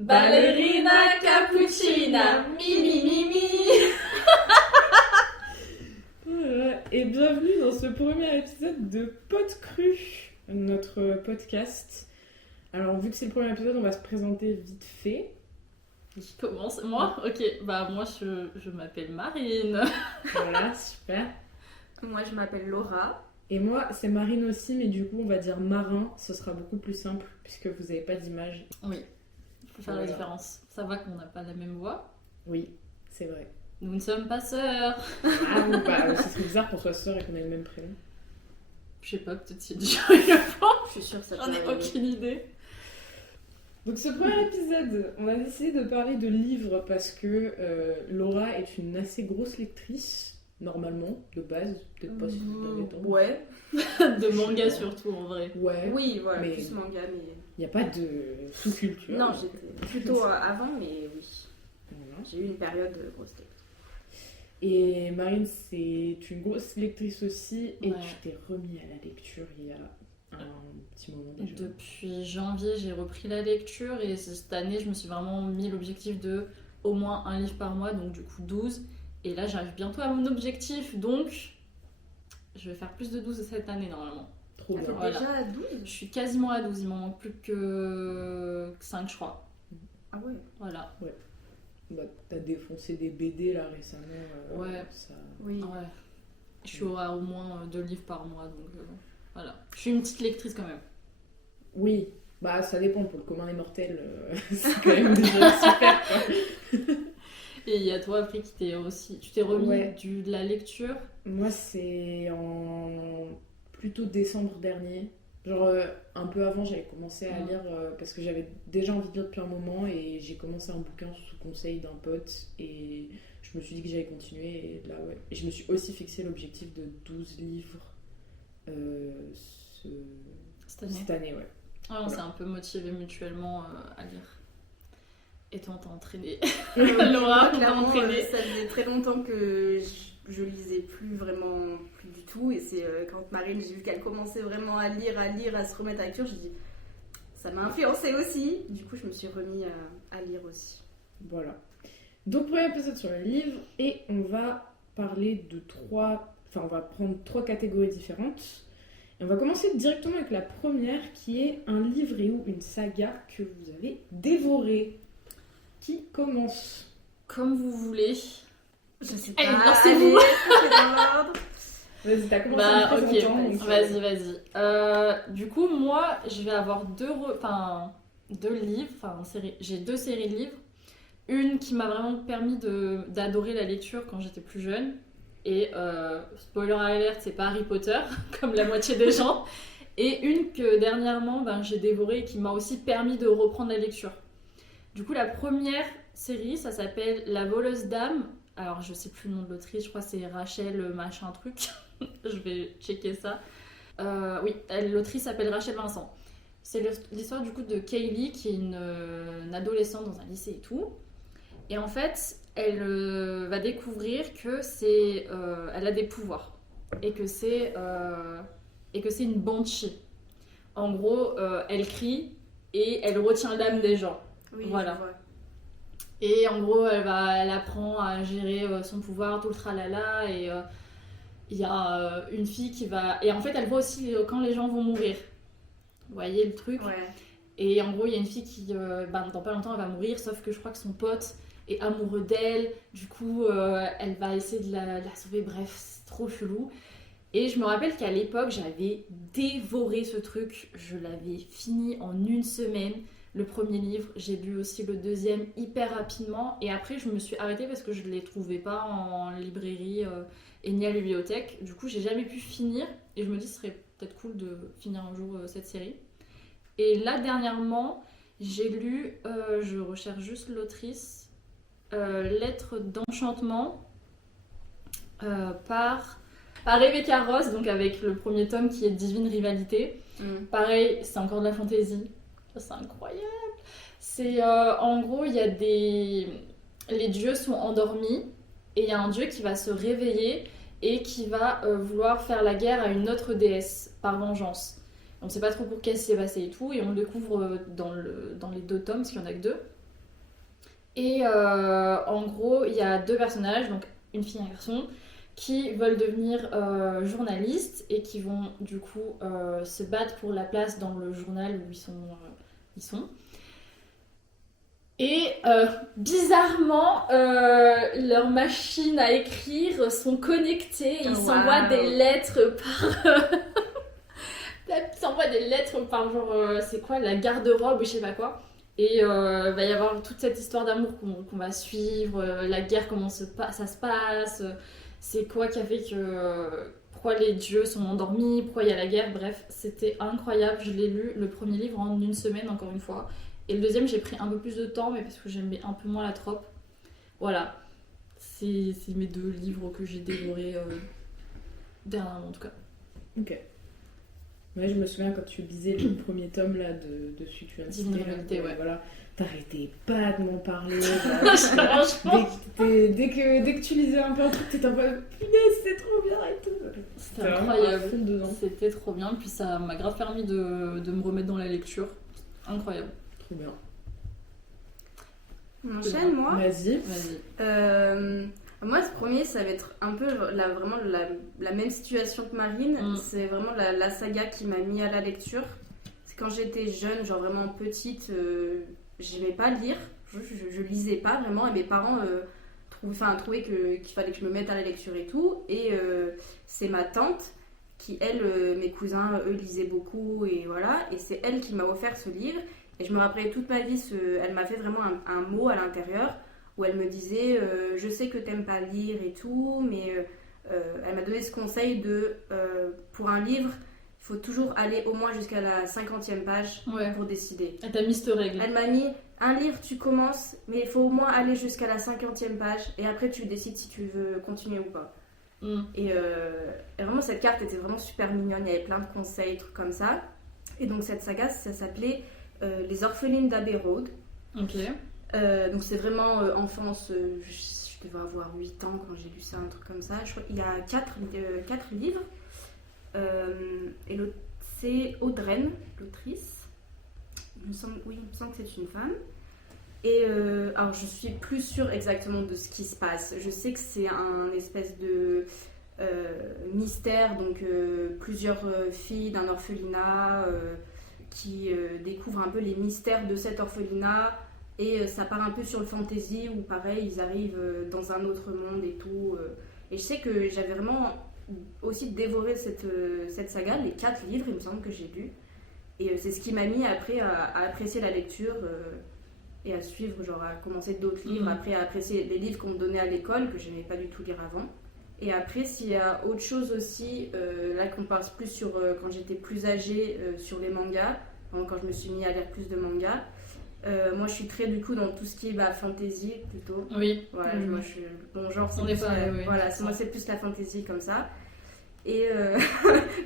Ballerina cappuccina, mimi mimi. Voilà. Et bienvenue dans ce premier épisode de Pod Cru, notre podcast. Alors vu que c'est le premier épisode, on va se présenter vite fait. Qui commence? Moi? Ok, moi je m'appelle Marine. Voilà, super. Moi je m'appelle Laura. Et moi c'est Marine aussi, mais du coup on va dire Marin, ce sera beaucoup plus simple puisque vous n'avez pas d'image. Oui, il faut faire la différence. Ça va qu'on n'a pas la même voix. Oui, c'est vrai. Nous ne sommes pas sœurs. Ah ou pas, ce serait bizarre qu'on soit sœurs et qu'on ait le même prénom. Je sais pas, peut-être c'est déjà une fois. Je suis sûre que ça J'en peut ai arriver. aucune idée. Donc ce premier épisode, on a décidé de parler de livres parce que Laura est une assez grosse lectrice, normalement, de base, peut-être pas si vous avez temps. Ouais. De manga surtout en vrai. Ouais, Oui, voilà, Mais- plus manga, mais... il n'y a pas de sous-culture. Non, j'étais plutôt avant, mais oui. Voilà. J'ai eu une période de grosse tête. Et Marine, c'est une grosse lectrice aussi, et Ouais. tu t'es remis à la lecture il y a un petit moment déjà. Depuis janvier, j'ai repris la lecture et cette année, je me suis vraiment mis l'objectif de au moins un livre par mois, donc du coup 12. Et là, j'arrive bientôt à mon objectif, donc je vais faire plus de 12 cette année normalement. Trop Ah, bien. t'es Voilà. déjà à 12? Je suis quasiment à 12, il m'en manque plus que 5, je crois. Ah ouais. Voilà. Bah, t'as défoncé des BD là récemment. Ouais. Ça... Oui. Ouais. Je suis à au moins 2 livres par mois, donc voilà. Je suis une petite lectrice quand même. Oui, bah ça dépend, pour le commun des mortels, c'est quand même déjà super quoi. Et il y a toi après qui t'es aussi. Tu t'es remis Ouais. de la lecture. Moi, c'est en plutôt décembre dernier. Genre, un peu avant, j'avais commencé à Ouais. lire parce que j'avais déjà envie de lire depuis un moment et j'ai commencé un bouquin sous conseil d'un pote et je me suis dit que j'allais continuer et là, ouais. Et je me suis aussi fixé l'objectif de 12 livres cette année, ouais. Ouais, on s'est un peu motivés mutuellement à lire. Et toi, on t'a entraîné. Moi, Laura, on t'a clairement, entraîné. ça faisait très longtemps que je lisais plus vraiment, plus du tout. Et c'est quand Marine, j'ai vu qu'elle commençait vraiment à lire, à se remettre à la lecture, je dis ça m'a influencée aussi. Du coup, je me suis remis à lire aussi. Voilà. Donc, premier épisode sur les livres et on va parler de on va prendre 3 catégories différentes. Et on va commencer directement avec la première qui est un livre et ou une saga que vous avez dévoré. Qui commence? Comme vous voulez. Je sais Allez, pas. lancez-vous. Allez, dans l'ordre. Vas-y, t'as commencé Bah, en ok, présentant, donc, vas-y. Du coup, moi, je vais avoir deux livres, j'ai 2 séries de livres. Une qui m'a vraiment permis d'adorer la lecture quand j'étais plus jeune. Et spoiler alert, c'est pas Harry Potter, comme la moitié des gens. Et une que dernièrement, j'ai dévorée et qui m'a aussi permis de reprendre la lecture. Du coup, la première série, ça s'appelle La voleuse d'âme. Alors, je sais plus le nom de l'autrice, je crois que c'est Rachel machin truc. Je vais checker ça. Oui, l'autrice s'appelle Rachel Vincent. C'est l'histoire du coup de Kaylee, qui est une adolescente dans un lycée et tout. Et en fait, elle va découvrir que elle a des pouvoirs et que c'est une banshee. En gros, elle crie et elle retient l'âme des gens. Oui, Voilà. je vois. Et en gros, elle apprend à gérer son pouvoir, tout le tralala. Et il y a une fille qui va. Et en fait, elle voit aussi quand les gens vont mourir. Vous voyez le truc? Ouais. Et en gros, il y a une fille qui, dans pas longtemps, elle va mourir. Sauf que je crois que son pote est amoureux d'elle. Du coup, elle va essayer de la sauver. Bref, c'est trop chelou. Et je me rappelle qu'à l'époque, j'avais dévoré ce truc. Je l'avais fini en une semaine. Le premier livre, j'ai lu aussi le deuxième hyper rapidement et après je me suis arrêtée parce que je ne les trouvais pas en librairie et ni à la bibliothèque. Du coup, j'ai jamais pu finir et je me dis ce serait peut-être cool de finir un jour cette série. Et là dernièrement, j'ai lu, je recherche juste l'autrice, Lettres d'enchantement par Rebecca Ross, donc avec le premier tome qui est Divine Rivalité. Pareil, c'est encore de la fantaisie. C'est incroyable. C'est en gros, il y a les dieux sont endormis et il y a un dieu qui va se réveiller et qui va vouloir faire la guerre à une autre déesse par vengeance. On ne sait pas trop pour qu'est-ce qui s'est passé et tout, et on le découvre dans les 2 tomes, parce qu'il n'y en a que 2. Et en gros, il y a 2 personnages, donc une fille et un garçon, qui veulent devenir journalistes et qui vont du coup se battre pour la place dans le journal où ils sont. Et bizarrement, leurs machines à écrire sont connectées. Ils s'envoient des lettres par... Ils s'envoient des lettres par genre, c'est quoi, la garde-robe ou je sais pas quoi. Et il va y avoir toute cette histoire d'amour qu'on va suivre, la guerre, comment ça se passe, c'est quoi qui a fait que... pourquoi les dieux sont endormis, pourquoi il y a la guerre, bref, c'était incroyable. Je l'ai lu, le premier livre, en une semaine, encore une fois. Et le deuxième, j'ai pris un peu plus de temps, mais parce que j'aimais un peu moins la trope. Voilà, c'est mes 2 livres que j'ai dévorés dernièrement, en tout cas. Ok. Ouais, je me souviens quand tu lisais le premier tome là de celui que tu as Divine cité, Réalité, ouais. voilà, t'arrêtais pas de m'en parler. Franchement, dès que tu lisais un peu un truc, t'étais en mode punaise, c'est trop bien et tout. c'était vraiment incroyable. à fond dedans. C'était trop bien, puis ça m'a grave permis de me remettre dans la lecture. Incroyable. Trop bien. On enchaîne, moi. Vas-y. Moi, ce premier, ça va être un peu vraiment la même situation que Marine. C'est vraiment la saga qui m'a mis à la lecture. C'est quand j'étais jeune, genre vraiment petite, j'aimais pas lire. Je lisais pas vraiment et mes parents trouvaient qu'il fallait que je me mette à la lecture et tout. Et c'est ma tante qui, elle, mes cousins, eux, lisaient beaucoup et voilà. Et c'est elle qui m'a offert ce livre. Et je me rappelais toute ma vie, elle m'a fait vraiment un mot à l'intérieur où elle me disait je sais que t'aimes pas lire et tout, mais elle m'a donné ce conseil de pour un livre, il faut toujours aller au moins jusqu'à la 50e page pour décider. Elle t'a mis cette règle. Elle m'a mis un livre, tu commences, mais il faut au moins aller jusqu'à la 50e page et après tu décides si tu veux continuer ou pas. Et vraiment, cette carte était vraiment super mignonne, il y avait plein de conseils, trucs comme ça. Et donc, cette saga, ça s'appelait Les Orphelines d'Abbey Road. Ok. Donc c'est vraiment enfance, je devais avoir 8 ans quand j'ai lu ça, un truc comme ça. Je crois qu'il y a 4 livres. Et c'est Audreyne, l'autrice. Il me semble que c'est une femme. Et alors je suis plus sûre exactement de ce qui se passe. Je sais que c'est un espèce de mystère, donc plusieurs filles d'un orphelinat qui découvrent un peu les mystères de cet orphelinat. Et ça part un peu sur le fantasy où pareil, ils arrivent dans un autre monde et tout. Et je sais que j'avais vraiment aussi dévoré cette saga, les 4 livres, il me semble que j'ai lu. Et c'est ce qui m'a mis après à apprécier la lecture et à suivre, genre à commencer d'autres livres, après à apprécier les livres qu'on me donnait à l'école, que je n'aimais pas du tout lire avant. Et après, s'il y a autre chose aussi, là qu'on passe plus sur quand j'étais plus âgée, sur les mangas, quand je me suis mis à lire plus de mangas. Moi je suis très du coup dans tout ce qui est fantasy plutôt. Oui. Voilà, moi je suis bon genre c'est on plus, est pas voilà, moi c'est plus la fantasy comme ça. Et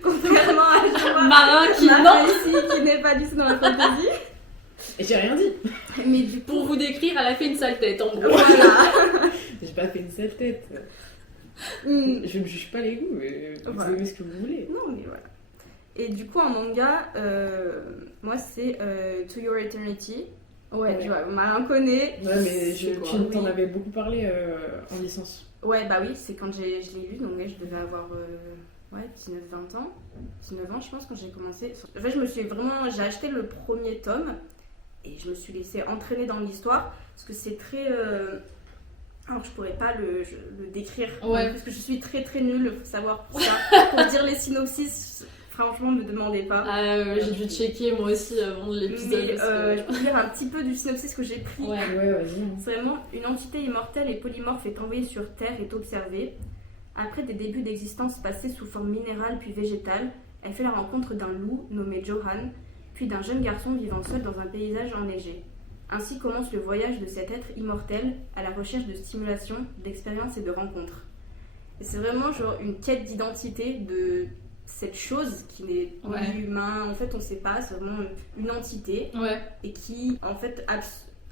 contrairement à Marin qui n'est pas du tout dans la fantasy. Et j'ai rien dit. Mais du coup, pour vous décrire, elle a fait une sale tête en gros. Voilà. J'ai pas fait une sale tête. Je ne juge pas les goûts, mais vous savez ce que vous voulez. Non mais voilà. Et du coup en manga, moi c'est To Your Eternity. Ouais, tu vois, Marin connaît. Ouais, mais tu t'en avais beaucoup parlé en licence. Ouais, bah oui, c'est quand je l'ai lu, donc je devais avoir 19-20 ans. 19 ans, je pense, quand j'ai commencé. En fait, j'ai acheté le premier tome et je me suis laissée entraîner dans l'histoire parce que c'est très. Alors, je pourrais pas le décrire parce que je suis très très nulle, faut savoir pour ça. Pour dire les synopsis. Franchement, ne me demandez pas. J'ai dû checker moi aussi avant l'épisode. Mais je peux dire un petit peu du synopsis que j'ai pris. Ouais, vas-y. C'est vraiment une entité immortelle et polymorphe est envoyée sur Terre et est observée. Après des débuts d'existence passés sous forme minérale puis végétale, elle fait la rencontre d'un loup nommé Johan, puis d'un jeune garçon vivant seul dans un paysage enneigé. Ainsi commence le voyage de cet être immortel à la recherche de stimulation, d'expériences et de rencontres. Et c'est vraiment genre une quête d'identité de cette chose qui n'est pas humain, en fait on sait pas, c'est vraiment une entité et qui en fait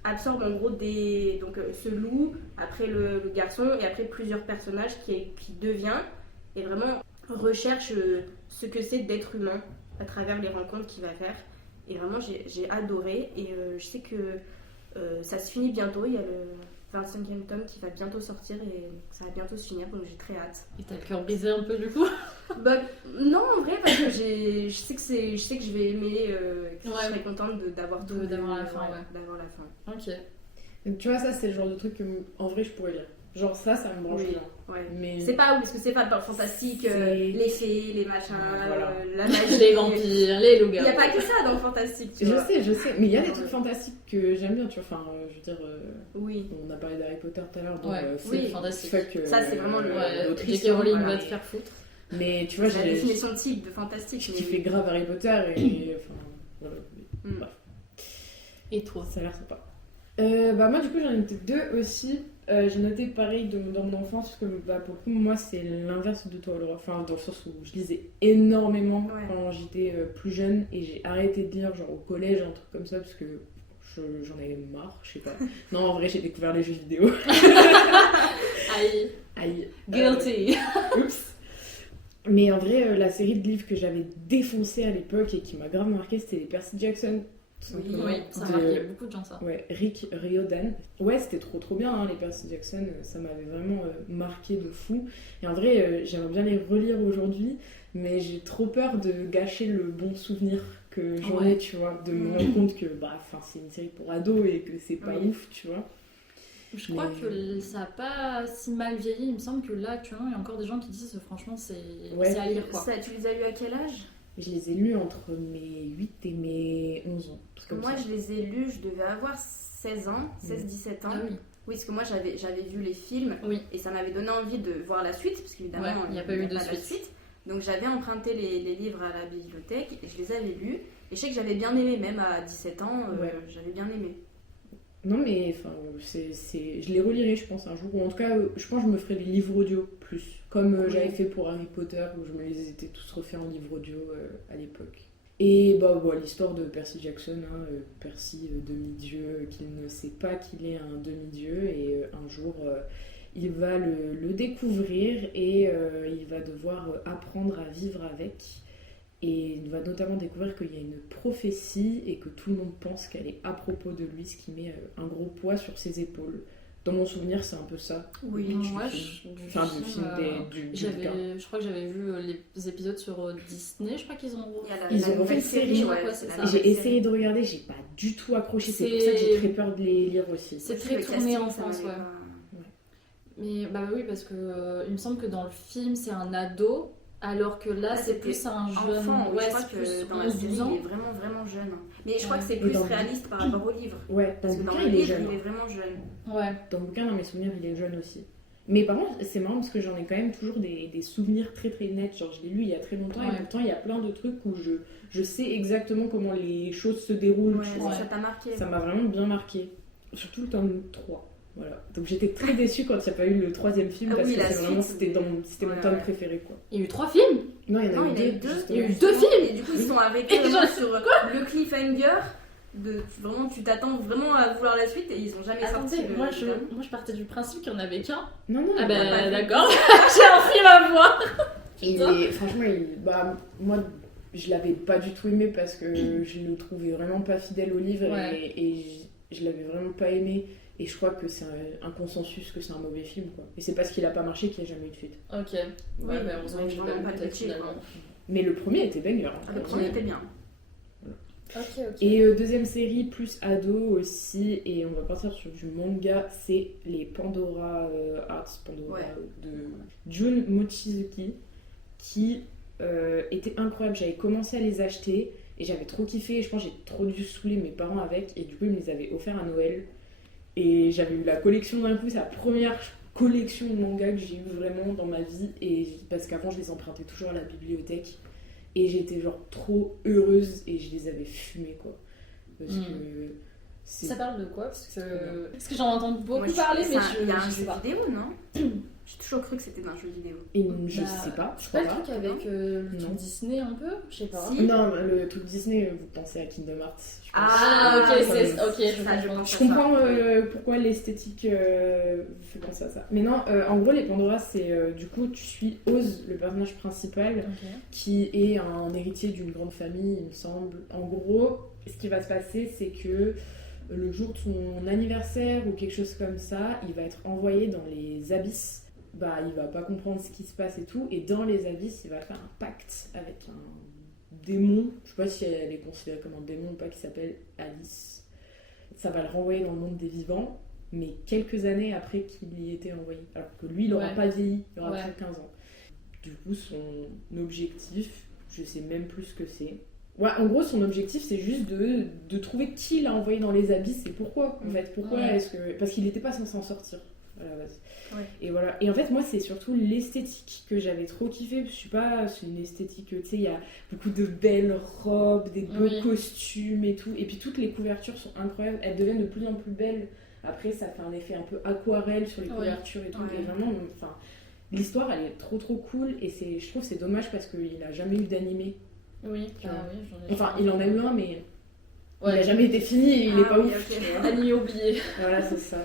absorbe en gros donc ce loup, après le garçon et après plusieurs personnages qui devient et vraiment recherche ce que c'est d'être humain à travers les rencontres qu'il va faire. Et vraiment j'ai adoré et je sais que Ça se finit bientôt, il y a le 25e tome qui va bientôt sortir et ça va bientôt se finir, donc j'ai très hâte. Et t'as le cœur brisé un peu du coup? Bah, non, en vrai, parce que je sais que je vais aimer, que Ouais. je serai contente d'avoir tout, d'avoir la fin, ouais. d'avoir la fin. Ok. Donc, tu vois, ça, c'est le genre de truc que, en vrai, je pourrais lire. Genre, ça me branche Oui. bien. Ouais. Mais... C'est pas, parce que c'est pas dans le fantastique, C'est- les fées, les machins, Voilà. la magie. Les vampires, les Il loups-garous. n'y a pas que ça dans le fantastique, tu Je vois. sais, mais il y a des trucs fantastiques que j'aime bien, tu vois. Enfin, je veux dire, Oui. on a parlé d'Harry Potter tout à l'heure, donc Ouais, c'est oui, fantastique. fuck, Ça, c'est vraiment le- Ouais, l'autrice, J.K. Rowling voilà. va te faire foutre. Mais tu vois, C'est la j'ai définition type de fantastique. je mais kiffais oui. grave Harry Potter et enfin, voilà. Mm. Et toi? Ça a l'air sympa. Bah moi du coup j'en ai noté deux aussi. J'ai noté pareil dans mon enfance parce que bah, pour le coup moi c'est l'inverse de toi Laura. Enfin dans le sens où je lisais énormément Ouais. quand j'étais plus jeune et j'ai arrêté de lire genre au collège un truc comme ça parce que j'en avais marre, je sais pas. Non en vrai j'ai découvert les jeux vidéo. Aïe. Aïe. Guilty. Oups. Mais en vrai la série de livres que j'avais défoncé à l'époque et qui m'a grave marqué c'était les Percy Jackson. tout Oui, simplement. Oui, ça a De- marqué beaucoup de gens ça. Ouais, Rick Riordan. Ouais, c'était trop bien, hein, les Percy Jackson, ça m'avait vraiment marqué de fou. Et en vrai, j'aimerais bien les relire aujourd'hui, mais j'ai trop peur de gâcher le bon souvenir que j'en ai, Ouais. tu vois, de me rendre compte que bah, c'est une série pour ados et que c'est pas Oui. ouf, tu vois. Je crois Mais- que ça a pas si mal vieilli. Il me semble que là, actuellement, il y a encore des gens qui disent franchement, c'est Ouais. à lire quoi. Ça, tu les as lus à quel âge? Je les ai lus entre mes 8 et mes 11 ans. Parce que Moi, je les ai lus, je devais avoir 16 ans, 16-17 ans. Ah oui. Oui, parce que moi, j'avais vu les films Oui. et ça m'avait donné envie de voir la suite, parce qu'évidemment, Ouais, il n'y a pas eu de la suite. Donc, j'avais emprunté les livres à la bibliothèque et je les avais lus. Et je sais que j'avais bien aimé, même à 17 ans, Ouais. j'avais bien aimé. Non, mais enfin, je les relirai, je pense, un jour. Ou en tout cas, je pense que je me ferai les livres audio plus. Comme Oui. j'avais fait pour Harry Potter, où je me les étais tous refaits en livre audio à l'époque. Et bah, l'histoire de Percy Jackson, hein, Percy, demi-dieu, qu'il ne sait pas qu'il est un demi-dieu. Et un jour, il va le découvrir et il va devoir apprendre à vivre avec. Et il va notamment découvrir qu'il y a une prophétie et que tout le monde pense qu'elle est à propos de lui, ce qui met un gros poids sur ses épaules. Dans mon souvenir, c'est un peu ça. Oui, le pitch du Ouais, film. du Enfin, du film, du bouquin. je crois que j'avais vu les épisodes sur Disney. Je crois qu'ils ont. Il y a la- Ils la ont refait nouvelle une série, je ouais, crois, c'est c'est la ça. J'ai nouvelle essayé série. de regarder, j'ai pas du tout accroché. C'est pour C'est- ça que j'ai très peur de les lire aussi. C'est Aussi, très le tourné casting, en ça France, m'avait ouais. pas- Mais bah oui, parce que il me semble que dans le film, c'est un ado, alors que là, Là, c'est c'était plus un jeune. Enfant, oui, Ouais, je crois c'est plus que dans la 11, série, 12 il ans. est vraiment, vraiment jeune. Mais je crois que c'est Et plus dans le- réaliste par rapport au livre. Ouais, dans Parce le que dans bouquin, le il est livre, jeune. il est vraiment jeune. Ouais. Dans le bouquin, dans mes souvenirs, il est jeune aussi. Mais par contre, c'est marrant parce que j'en ai quand même toujours des souvenirs très très nets. Genre, je l'ai lu il y a très longtemps Ouais. et pourtant, il y a plein de trucs où je sais exactement comment les choses se déroulent. Ouais, tu vois. ça t'a marqué. Ça m'a vraiment bien marqué. Surtout le tome 3. Voilà. Donc j'étais très déçue quand il n'y a pas eu le troisième film Ah parce oui, que la c'est vraiment, suite, c'était mon ouais, tome ouais. préféré quoi. Il y a eu 3 films. Non, il y en Non, a eu il y en a eu deux. deux. justement. Il y a eu 2 films. Et du coup, ils sont arrêtés vraiment sur le cliffhanger. Vraiment, tu t'attends vraiment à vouloir la suite et ils ont jamais sorti. Attendez, le- moi le- je partais du principe qu'il n'y en avait qu'un. Non, non, Ah non, bah pas vu. d'accord, j'ai un film à voir. franchement, moi, je l'avais pas du tout aimé parce que je le trouvais vraiment pas fidèle au livre Ouais. et je l'avais vraiment pas aimé. Et je crois que c'est un consensus que c'est un mauvais film quoi. Et c'est parce qu'il a pas marché qu'il n'y a jamais eu de suite. Ok. Oui, Ouais. mais heureusement que j'ai Vraiment pas pas vu le peut-être pitcher, finalement. quoi. Mais le premier était banger. hein. Le premier était bien. Ok. Et deuxième série, plus ado aussi, et on va partir sur du manga, c'est les Pandora Arts, Pandora Ouais. de Jun Mochizuki, qui étaient incroyables. J'avais commencé à les acheter et j'avais trop kiffé. Et je pense que j'ai trop dû saouler mes parents avec, et du coup, ils me les avaient offerts à Noël. Et j'avais eu la collection d'un coup, c'est la première collection de manga que j'ai eu vraiment dans ma vie, et parce qu'avant, je les empruntais toujours à la bibliothèque. Et j'étais genre trop heureuse et je les avais fumés quoi. Parce que c'est... Ça parle de quoi Parce que j'en entends beaucoup Moi, je- parler, mais il y a un je sais jeu pas. vidéo, non? J'ai toujours cru que c'était d'un jeu vidéo. Et je Bah, sais pas, je C'est pas crois le pas. truc avec le truc Non. Disney un peu Je sais pas. Si. Non, le truc Disney, vous pensez à Kingdom Hearts. Je pense. Ah, ok, c'est ok, je Ça, comprends. pense Je à comprends ça. pourquoi l'esthétique vous fait penser à ça. Mais non, en gros, les Pandora, c'est du coup, tu suis Oz, le personnage principal, Ok. qui est un héritier d'une grande famille, il me semble. En gros, ce qui va se passer, c'est que le jour de son anniversaire ou quelque chose comme ça, il va être envoyé dans les abysses. Bah, il va pas comprendre ce qui se passe et tout, et dans les abysses, il va faire un pacte avec un démon, je sais pas si elle est considérée comme un démon ou pas, qui s'appelle Alice. Ça va le renvoyer dans le monde des vivants, mais quelques années après qu'il y était envoyé. Alors que lui, il n'aura Ouais. pas vieilli, il aura Ouais. pris 15 ans. Du coup, son objectif, je sais même plus ce que c'est. Ouais, en gros, son objectif, c'est juste de trouver qui l'a envoyé dans les abysses et pourquoi, en fait. Pourquoi Ouais. est-ce que... Parce qu'il n'était pas censé en sortir, à la base. Ouais. Et voilà. Et en fait, moi, c'est surtout l'esthétique que j'avais trop kiffé. Je sais pas, c'est une esthétique, tu sais, il y a beaucoup de belles robes, des beaux Oui. costumes et tout. Et puis, toutes les couvertures sont incroyables. Elles deviennent de plus en plus belles. Après, ça fait un effet un peu aquarelle sur les Ouais. couvertures et tout. Ouais. Et vraiment, enfin, l'histoire, elle est trop trop cool. Et je trouve que c'est dommage parce qu'il a jamais eu d'animé. Oui, Ah. oui, j'en ai Enfin, il en a eu un, mais il Ouais. a jamais été fini et il est Ah pas oui, ouf. ok. Annie oublié. Voilà, c'est ça.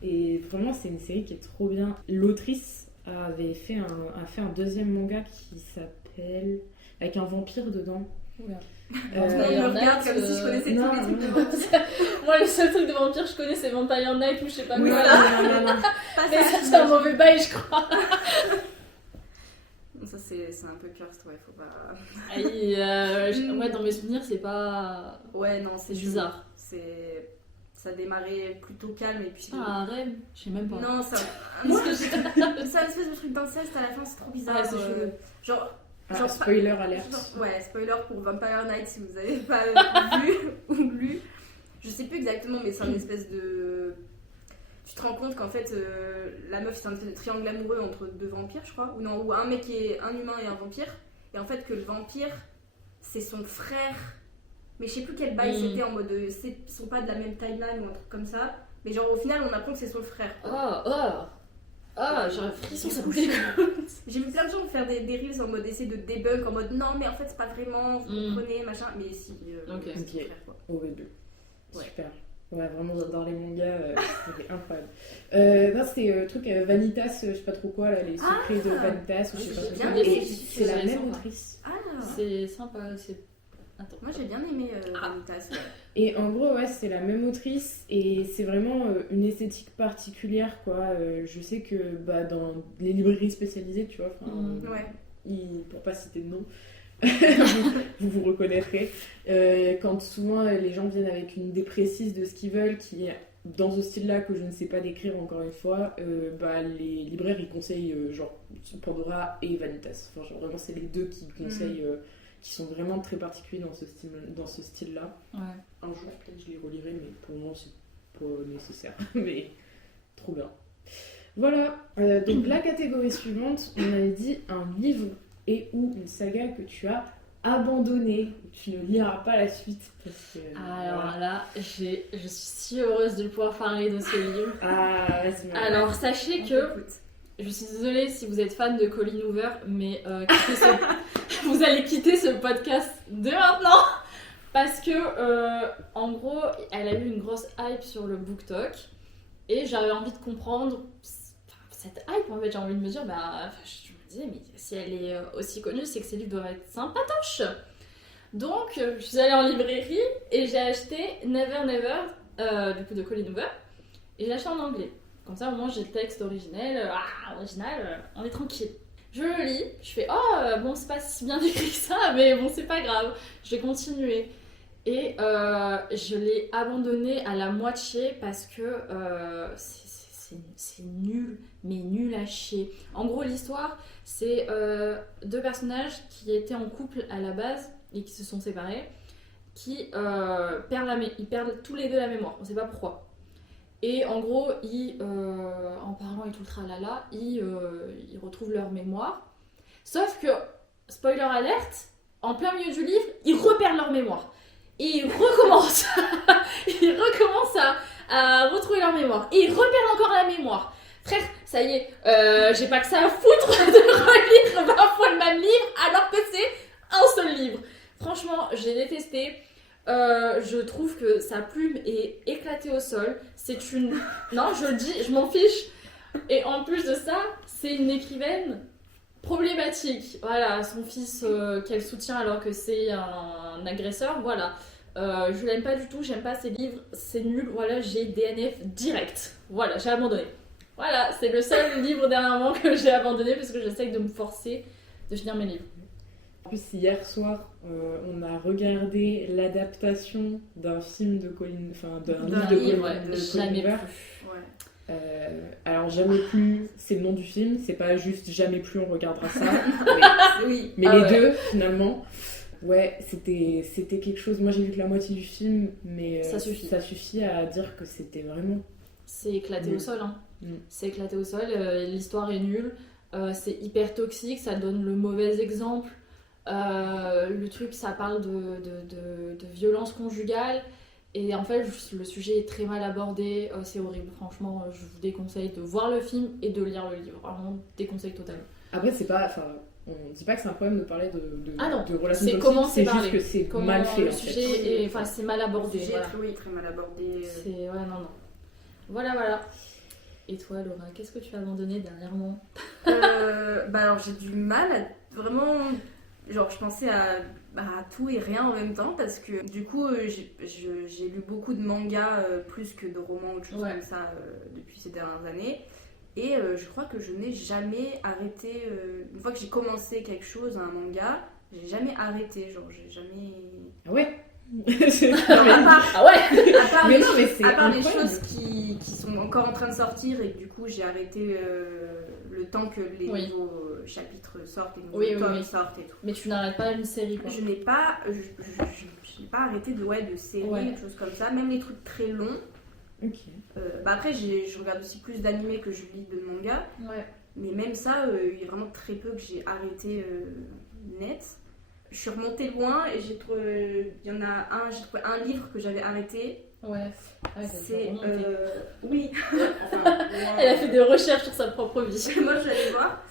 Et vraiment, c'est une série qui est trop bien. L'autrice a fait un deuxième manga qui s'appelle... avec un vampire dedans. Oula. Tout le monde me regarde comme si je connaissais non, tous les trucs de non. vampires. Moi, le seul truc de vampire que je connais, c'est Vampire Night ou je sais pas Oui, quoi. non. Pas Mais ça, ça, c'est un mauvais bail, je crois. Ça, c'est un peu cursed, ouais, faut pas... Ouais, dans mes souvenirs, c'est pas. Ouais, non, C'est c'est bizarre. Ça démarrait plutôt calme et puis... C'est pas un rêve, je sais même pas. Non, c'est un Parce que espèce de truc d'inceste à la fin, c'est trop bizarre. Ouais, c'est chelou. Genre, Ah, spoiler alerte. ouais, spoiler pour Vampire Night si vous avez pas vu ou lu. Je sais plus exactement, mais c'est un espèce de... Tu te rends compte qu'en fait, la meuf, c'est un espèce de triangle amoureux entre deux vampires, je crois. Ou non, ou un mec qui est un humain et un vampire. Et en fait, que le vampire, c'est son frère. Mais je sais plus quel bail c'était, en mode... Ils sont pas de la même timeline ou un truc comme ça. Mais genre, au final, on apprend que c'est son frère. J'ai un frisson, ça me Du coup, dégoûte. J'ai vu plein de gens faire des reels en mode essayer de debunk, en mode non, mais en fait, c'est pas vraiment, vous comprenez, machin. Mais si, Ok. c'est son Ok. frère, quoi. Horrible. Ouais. Super. Ouais, vraiment, dans les mangas, c'était incroyable. Non, c'était truc Vanitas, je sais pas trop quoi, là, les secrets de Vanitas, ou je sais pas j'ai trop bien quoi. aimé, Et c'est la c'est même sympa. autrice. Ah, C'est sympa, c'est. Attends. moi j'ai bien aimé Vanitas. Et en gros, ouais, c'est la même autrice et c'est vraiment une esthétique particulière, quoi. Je sais que bah, dans les librairies spécialisées, tu vois, Ouais. pour pas citer de nom, vous reconnaîtrez. Quand souvent les gens viennent avec une idée précise de ce qu'ils veulent, qui est dans ce style-là que je ne sais pas décrire encore une fois, bah, les libraires ils conseillent genre Pandora et Vanitas. Enfin, genre, vraiment, c'est les deux qui conseillent. Qui sont vraiment très particuliers dans ce style-là. Ouais. Un jour, peut-être je les relirai, mais pour le moment, c'est pas nécessaire. Mais trop bien. Voilà, donc la catégorie suivante, on avait dit un livre et ou une saga que tu as abandonné. Tu ne liras pas la suite. Parce que, Alors voilà. là, je suis si heureuse de pouvoir parler de ce livre. Ah, vas-y, Marie. Alors, sachez que je suis désolée si vous êtes fan de Colleen Hoover, mais vous allez quitter ce podcast dès maintenant parce que, en gros, elle a eu une grosse hype sur le BookTok et j'avais envie de comprendre cette hype. En fait, j'ai envie de me dire, je me disais, mais si elle est aussi connue, c'est que ses livres doivent être sympatoches. Donc, je suis allée en librairie et j'ai acheté Never Never, du coup de Colleen Hoover, et je l'ai acheté en anglais. Comme ça, au moins, j'ai le texte original, on est tranquille. Je le lis, je fais bon, c'est pas si bien écrit que ça, mais bon, c'est pas grave, je vais continuer. Et je l'ai abandonné à la moitié parce que c'est nul, mais nul à chier. En gros, l'histoire, c'est deux personnages qui étaient en couple à la base et qui se sont séparés, qui ils perdent tous les deux la mémoire, on sait pas pourquoi. Et en gros, en parlant et tout le tralala, ils retrouvent leur mémoire. Sauf que, spoiler alerte, en plein milieu du livre, ils reperdent leur mémoire. Et ils recommencent. Ils recommencent à retrouver leur mémoire. Et ils reperdent encore la mémoire. Frère, ça y est, j'ai pas que ça à foutre de relire 20 fois le même livre alors que c'est un seul livre. Franchement, j'ai détesté. Je trouve que sa plume est éclatée au sol. C'est une... Non, je le dis, je m'en fiche. Et en plus de ça, c'est une écrivaine problématique. Voilà, son fils qu'elle soutient alors que c'est un agresseur, voilà. Je l'aime pas du tout, j'aime pas ses livres, c'est nul, voilà, j'ai DNF direct. Voilà, j'ai abandonné. Voilà, c'est le seul livre dernièrement que j'ai abandonné parce que j'essaye de me forcer de finir mes livres. En plus, hier soir, on a regardé l'adaptation d'un film de Colin... Enfin, d'un livre de livre, Colin, ouais, de Colin jamais Hoover. plus. Ouais. Alors, Jamais plus, c'est le nom du film, c'est pas juste Jamais plus, on regardera ça. Oui. Mais Ah les ouais. deux, finalement, ouais, c'était quelque chose. Moi, j'ai vu que la moitié du film, mais Ça suffit. ça suffit à dire que c'était vraiment. C'est éclaté au sol, hein. Mm. C'est éclaté au sol, l'histoire est nulle, c'est hyper toxique, ça donne le mauvais exemple. Le truc, ça parle de violence conjugale. Et en fait, le sujet est très mal abordé, c'est horrible. Franchement, je vous déconseille de voir le film et de lire le livre. Vraiment, déconseil total. Après, c'est pas. Enfin, on dit pas que c'est un problème de parler Ah non, de relations c'est toxiques, comment c'est c'est juste parlé. que c'est Comment mal fait le en fait. sujet est, enfin, c'est mal abordé. Le sujet Voilà. est très, très mal abordé. C'est ouais, non. Voilà. Et toi, Laura, qu'est-ce que tu as abandonné dernièrement? Bah alors j'ai du mal à vraiment. Genre, je pensais à tout et rien en même temps parce que du coup, j'ai lu beaucoup de mangas plus que de romans ou de choses Ouais. comme ça depuis ces dernières années. Et je crois que je n'ai jamais arrêté. Une fois que j'ai commencé quelque chose, un manga, j'ai jamais arrêté. Genre, j'ai jamais. Ah ouais. Alors, Ah ouais. à part Mais les non, mais choses- c'est à part les incroyable. choses qui sont encore en train de sortir et que du coup j'ai arrêté le temps que les Oui. nouveaux chapitres sortent, les nouveaux Oui, oui, tomes oui. sortent et tout. Mais tu n'arrêtes pas une série, quoi. Je n'ai pas, je n'ai pas arrêté de séries, Ouais. de choses comme ça, même les trucs très longs. Ok. Après, je regarde aussi plus d'animés que je lis de mangas, Ouais. mais même ça, il y a vraiment très peu que j'ai arrêté net. Je suis remontée loin et j'ai trouvé, il y en a un, j'ai trouvé un livre que j'avais arrêté. Ouais. Ah ouais, C'est t'as remonté. oui. Enfin, Elle a fait des recherches sur sa propre vie. moi, je vais voir.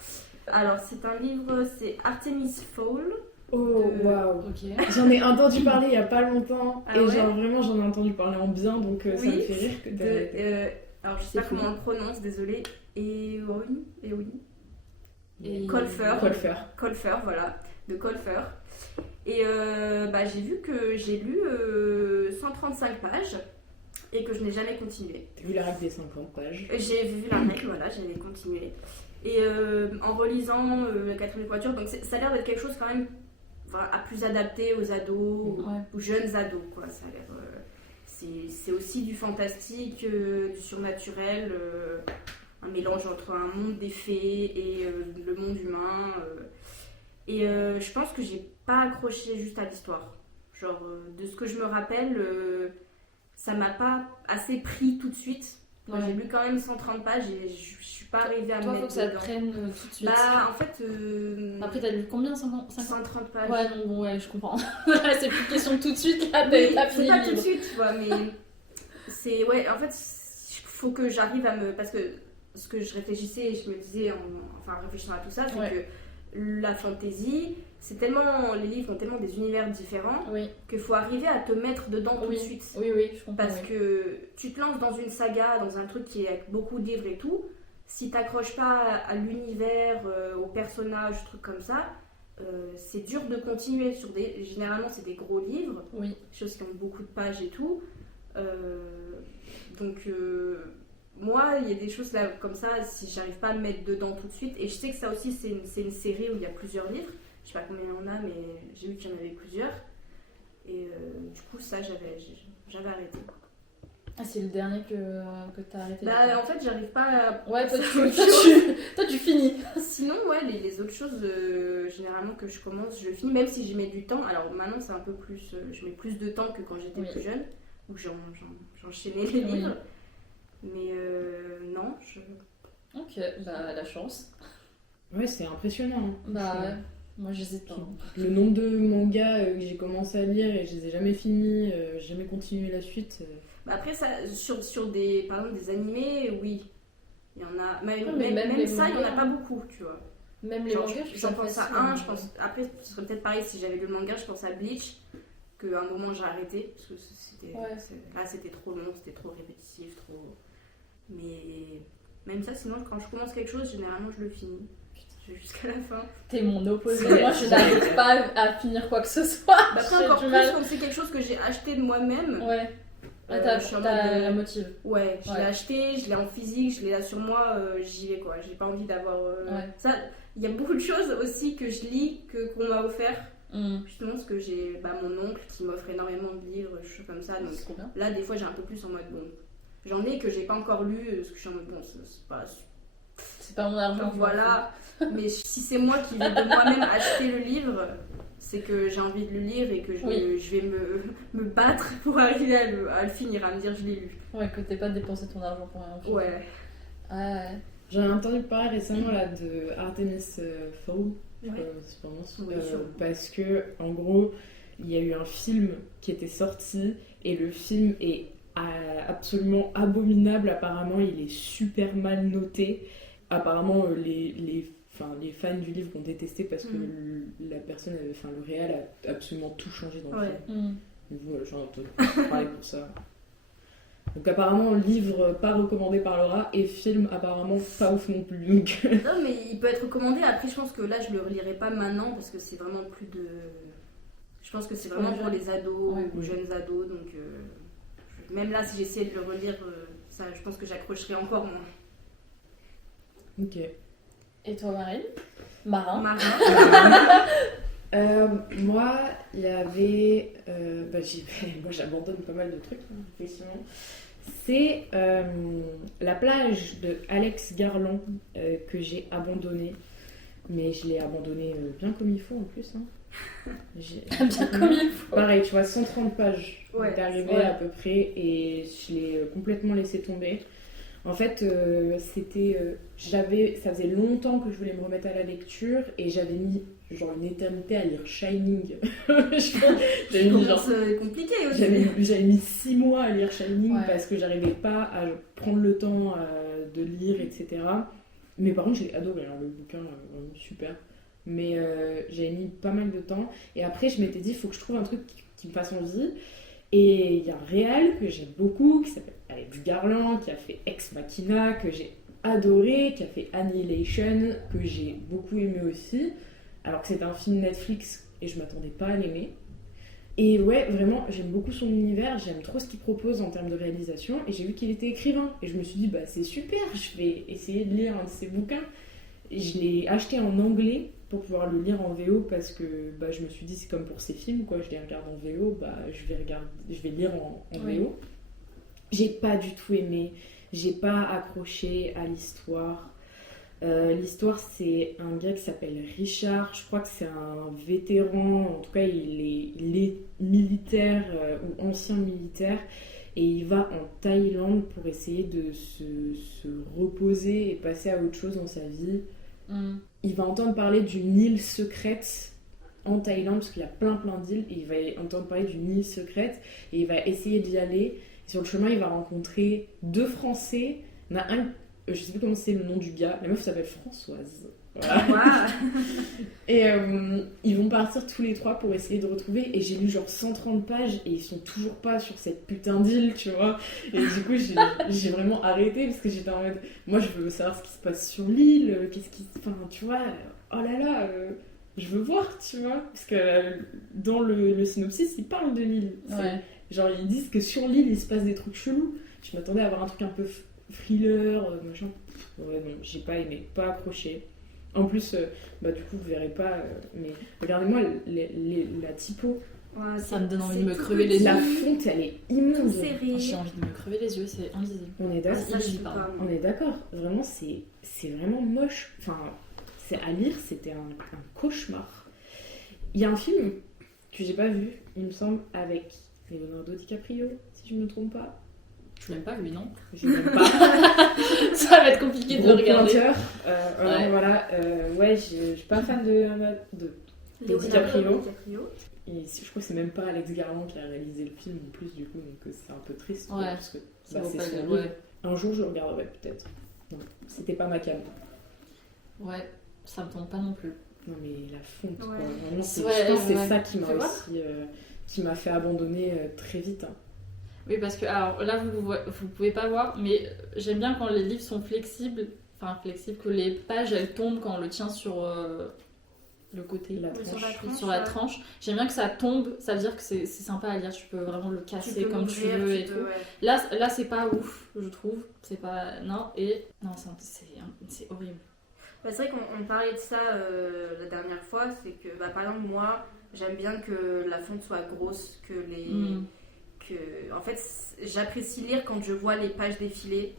Alors, c'est un livre, c'est Artemis Fowl. Oh waouh. Ok. J'en ai entendu parler il y a pas longtemps Ah et ouais genre vraiment j'en ai entendu parler en bien donc ça me Oui, fait rire que alors, je sais C'est pas fou. comment on le prononce, désolée. Eowyn. Et Colfer. Colfer. Voilà, de Colfer. Et j'ai vu que j'ai lu 135 pages et que je n'ai jamais continué. T'as vu la règle des 50 pages. J'ai vu la règle, voilà, j'avais continué. Et en relisant la quatrième voiture, donc ça a l'air d'être quelque chose quand même à plus adapté aux ados, Ouais. aux jeunes ados, quoi. Ça a l'air, c'est aussi du fantastique, du surnaturel, un mélange entre un monde des fées et le monde humain. Et je pense que j'ai pas accroché juste à l'histoire. Genre, de ce que je me rappelle, ça m'a pas assez pris tout de suite. Ouais. J'ai lu quand même 130 pages et je suis pas arrivée à me Toi, faut mettre que ça te dedans. prenne tout de suite. Bah, en fait, Après, t'as lu combien? 50? 130 pages. Ouais, non, bon, ouais, je comprends. C'est plus une question de tout de suite, là, Oui, t'as c'est fini pas le tout de livre. suite, tu vois, mais c'est. Ouais, en fait, il faut que j'arrive à me. Parce que ce que je réfléchissais et je me disais, en réfléchissant à tout ça, c'est Ouais. que la fantasy, c'est tellement. Les livres ont tellement des univers différents Oui, qu'il faut arriver à te mettre dedans tout de oui, suite. oui, je comprends. Parce oui. que tu te lances dans une saga, dans un truc qui est avec beaucoup de livres et tout, si t'accroches pas à l'univers, aux personnages, trucs comme ça, c'est dur de continuer sur des. Généralement, c'est des gros livres, Oui, des choses qui ont beaucoup de pages et tout. Donc, moi, il y a des choses là comme ça, si j'arrive pas à me mettre dedans tout de suite, et je sais que ça aussi, c'est une série où il y a plusieurs livres. Je sais pas combien il y en a, mais j'ai vu qu'il y en avait plusieurs. Et du coup, ça, j'avais arrêté. ah, c'est le dernier que t'as arrêté. Bah, en fait, j'arrive pas à. Ouais, toi, Ça, toi, tu finis. Sinon, ouais, les autres choses, généralement, que je commence, je finis, même si j'y mets du temps. Alors maintenant, c'est un peu plus. Je mets plus de temps que quand j'étais Oui. plus jeune, où j'enchaînais les Oui. livres. Mais non, Ok, bah, la chance. Ouais, c'est impressionnant. hein. Bah, ouais. Moi, j'hésite pas. Le nombre de mangas que j'ai commencé à lire et je les ai jamais finis, j'ai jamais continué la suite. Bah, après, ça, sur des, par exemple, des animés, oui. Il y en a. mais Même même les ça, il y en a mangas. pas beaucoup, tu vois. Même les Genre, mangas, je j'en trouve pense ça à facile, un, hein. je pense. Après, ce serait peut-être pareil si j'avais lu le manga, je pense à Bleach, qu'à un moment j'ai arrêté, parce que Ouais. là c'était trop long, c'était trop répétitif, trop. Mais même ça, sinon, quand je commence quelque chose, généralement je le finis. jusqu'à la fin. T'es mon opposé. C'est- Moi, je n'arrive pas à finir quoi que ce soit. Bah, J'ai peu importe, du plus mal. quand c'est quelque chose que j'ai acheté de moi-même. Ouais. Ah, je suis en t'as mode, la motive. Ouais, je l'ai Ouais. acheté, je l'ai en physique, je l'ai là sur moi, j'y vais quoi. J'ai pas envie d'avoir. Ouais. Ça, il y a beaucoup de choses aussi que je lis, qu'on m'a offert. Mm. Justement, parce que j'ai mon oncle qui m'offre énormément de livres, des choses comme ça. Donc C'est trop bien. là, des fois, j'ai un peu plus en mode bon. J'en ai que j'ai pas encore lu, parce que je suis en mode bon, c'est pas. C'est pas mon argent. Voilà. Mais si c'est moi qui vais de moi-même acheter le livre, c'est que j'ai envie de le lire et que je vais me battre pour arriver à le finir, à me dire je l'ai lu. Ouais, que t'aies pas dépensé ton argent pour rien. Ouais. Ouais. J'en ai entendu parler récemment là, de Artemis Fowl, je Ouais. crois que ça se prononce, Oui, sûrement. parce que en gros, il y a eu un film qui était sorti et le film est absolument abominable. Apparemment, il est super mal noté. Apparemment, les fans du livre ont détesté parce que la personne, le réal a absolument tout changé dans le Ouais. film. Mm. Donc voilà, j'en ai entendu parler pour ça. Donc apparemment, livre pas recommandé par Laura et film apparemment pas ouf non plus. Donc Non, mais il peut être recommandé. Après, je pense que là, je le relirai pas maintenant parce que c'est vraiment plus de. Je pense que c'est vraiment pour les ados Ouais. ou jeunes ados. Donc, même là, si j'essayais de le relire, ça, je pense que j'accrocherai encore moins. ok. Et toi, Marine? Marin? Marin. Moi, il y avait. Moi, j'abandonne pas mal de trucs, hein, effectivement. C'est La plage de Alex Garland que j'ai abandonné. Mais je l'ai abandonné bien comme il faut en plus. Hein. Bien comme il faut. Pareil, tu vois, 130 pages. Ouais, On est arrivé ouais. à peu près et je l'ai complètement laissé tomber. En fait, ça faisait longtemps que je voulais me remettre à la lecture et j'avais mis genre une éternité à lire Shining. J'avais mis genre C'est compliqué aussi. j'avais mis 6 mois à lire Shining Ouais. parce que j'arrivais pas à prendre le temps de lire, etc. Mais par contre, je l'ai adoré, hein, le bouquin, vraiment super. Mais j'avais mis pas mal de temps. Et après, je m'étais dit, il faut que je trouve un truc qui me fasse envie. Et il y a un réal que j'aime beaucoup, qui s'appelle Alex Garland, qui a fait Ex Machina, que j'ai adoré, qui a fait Annihilation, que j'ai beaucoup aimé aussi. Alors que c'est un film Netflix et je m'attendais pas à l'aimer. Et ouais, vraiment, j'aime beaucoup son univers, j'aime trop ce qu'il propose en termes de réalisation. Et j'ai vu qu'il était écrivain. Et je me suis dit, bah c'est super, je vais essayer de lire un de ses bouquins. Et je l'ai acheté en anglais pour pouvoir le lire en VO parce que bah, je me suis dit, c'est comme pour ces films, quoi. Je les regarde en VO, bah, je vais lire en Oui. VO. J'ai pas du tout aimé, j'ai pas accroché à l'histoire. L'histoire, c'est un gars qui s'appelle Richard, je crois que c'est un vétéran, en tout cas il est militaire ou ancien militaire, et il va en Thaïlande pour essayer de se reposer et passer à autre chose dans sa vie. Mm. Il va entendre parler d'une île secrète en Thaïlande, parce qu'il y a plein d'îles, et il va entendre parler d'une île secrète, et il va essayer d'y aller. Et sur le chemin, il va rencontrer 2 Français. Il y en a un, je sais plus comment c'est le nom du gars, la meuf s'appelle Françoise. Voilà. Waouh. Et ils vont partir tous les 3 pour essayer de retrouver. Et j'ai lu genre 130 pages et ils sont toujours pas sur cette putain d'île, tu vois. Et du coup, j'ai vraiment arrêté parce que j'étais en mode, moi je veux savoir ce qui se passe sur l'île, enfin, tu vois, oh là là, je veux voir, tu vois. Parce que dans le synopsis, ils parlent de l'île. Ouais. Genre, ils disent que sur l'île, il se passe des trucs chelous. Je m'attendais à avoir un truc un peu thriller, machin. Ouais, non, j'ai pas aimé, pas accroché. En plus, bah, du coup, vous verrez pas, mais regardez-moi la typo. Ouais, Ça me donne envie c'est de me tout crever les petit, La fonte, elle est immonde. tout serré. J'ai envie de me crever les yeux, c'est invisible. On est Ah, d'accord. ça, je suis Pardon. pas. On est d'accord. Vraiment, c'est vraiment moche. Enfin, c'est à lire, c'était un cauchemar. Il y a un film que j'ai pas vu, il me semble, avec Leonardo DiCaprio, si je me trompe pas. Tu l'aimes pas, lui, non? Je l'aime pas. Ça va être compliqué de le Gros regarder. pointeur. Ouais. Voilà. Ouais, je suis pas fan de DiCaprio. Et je crois que c'est même pas Alex Garland qui a réalisé le film en plus, du coup, donc c'est un peu triste. Ouais. Parce que Ça bah, vaut c'est pas son le- livre. ouais. Un jour, je le regarderai peut-être. Non, c'était pas ma cam. Ouais, ça me tente pas non plus. Non, mais la fonte, quoi. Ouais. Vraiment, Ouais, je pense que c'est ouais. ça qui m'a Fais voir. aussi qui m'a fait abandonner très vite. Hein. Oui, parce que alors là, vous pouvez pas voir, mais j'aime bien quand les livres sont flexibles. flexible, que les pages elles tombent quand on le tient sur le côté, La Oui, tranche. sur la tranche. J'aime bien que ça tombe, ça veut dire que c'est sympa à lire, tu peux vraiment le casser comme tu l'ouvrir, veux et peux, tout. ouais. Là c'est pas ouf, je trouve. C'est pas. Non, c'est horrible. Bah, c'est vrai qu'on parlait de ça la dernière fois, c'est que par exemple moi j'aime bien que la fonte soit grosse, que en fait j'apprécie lire quand je vois les pages défiler.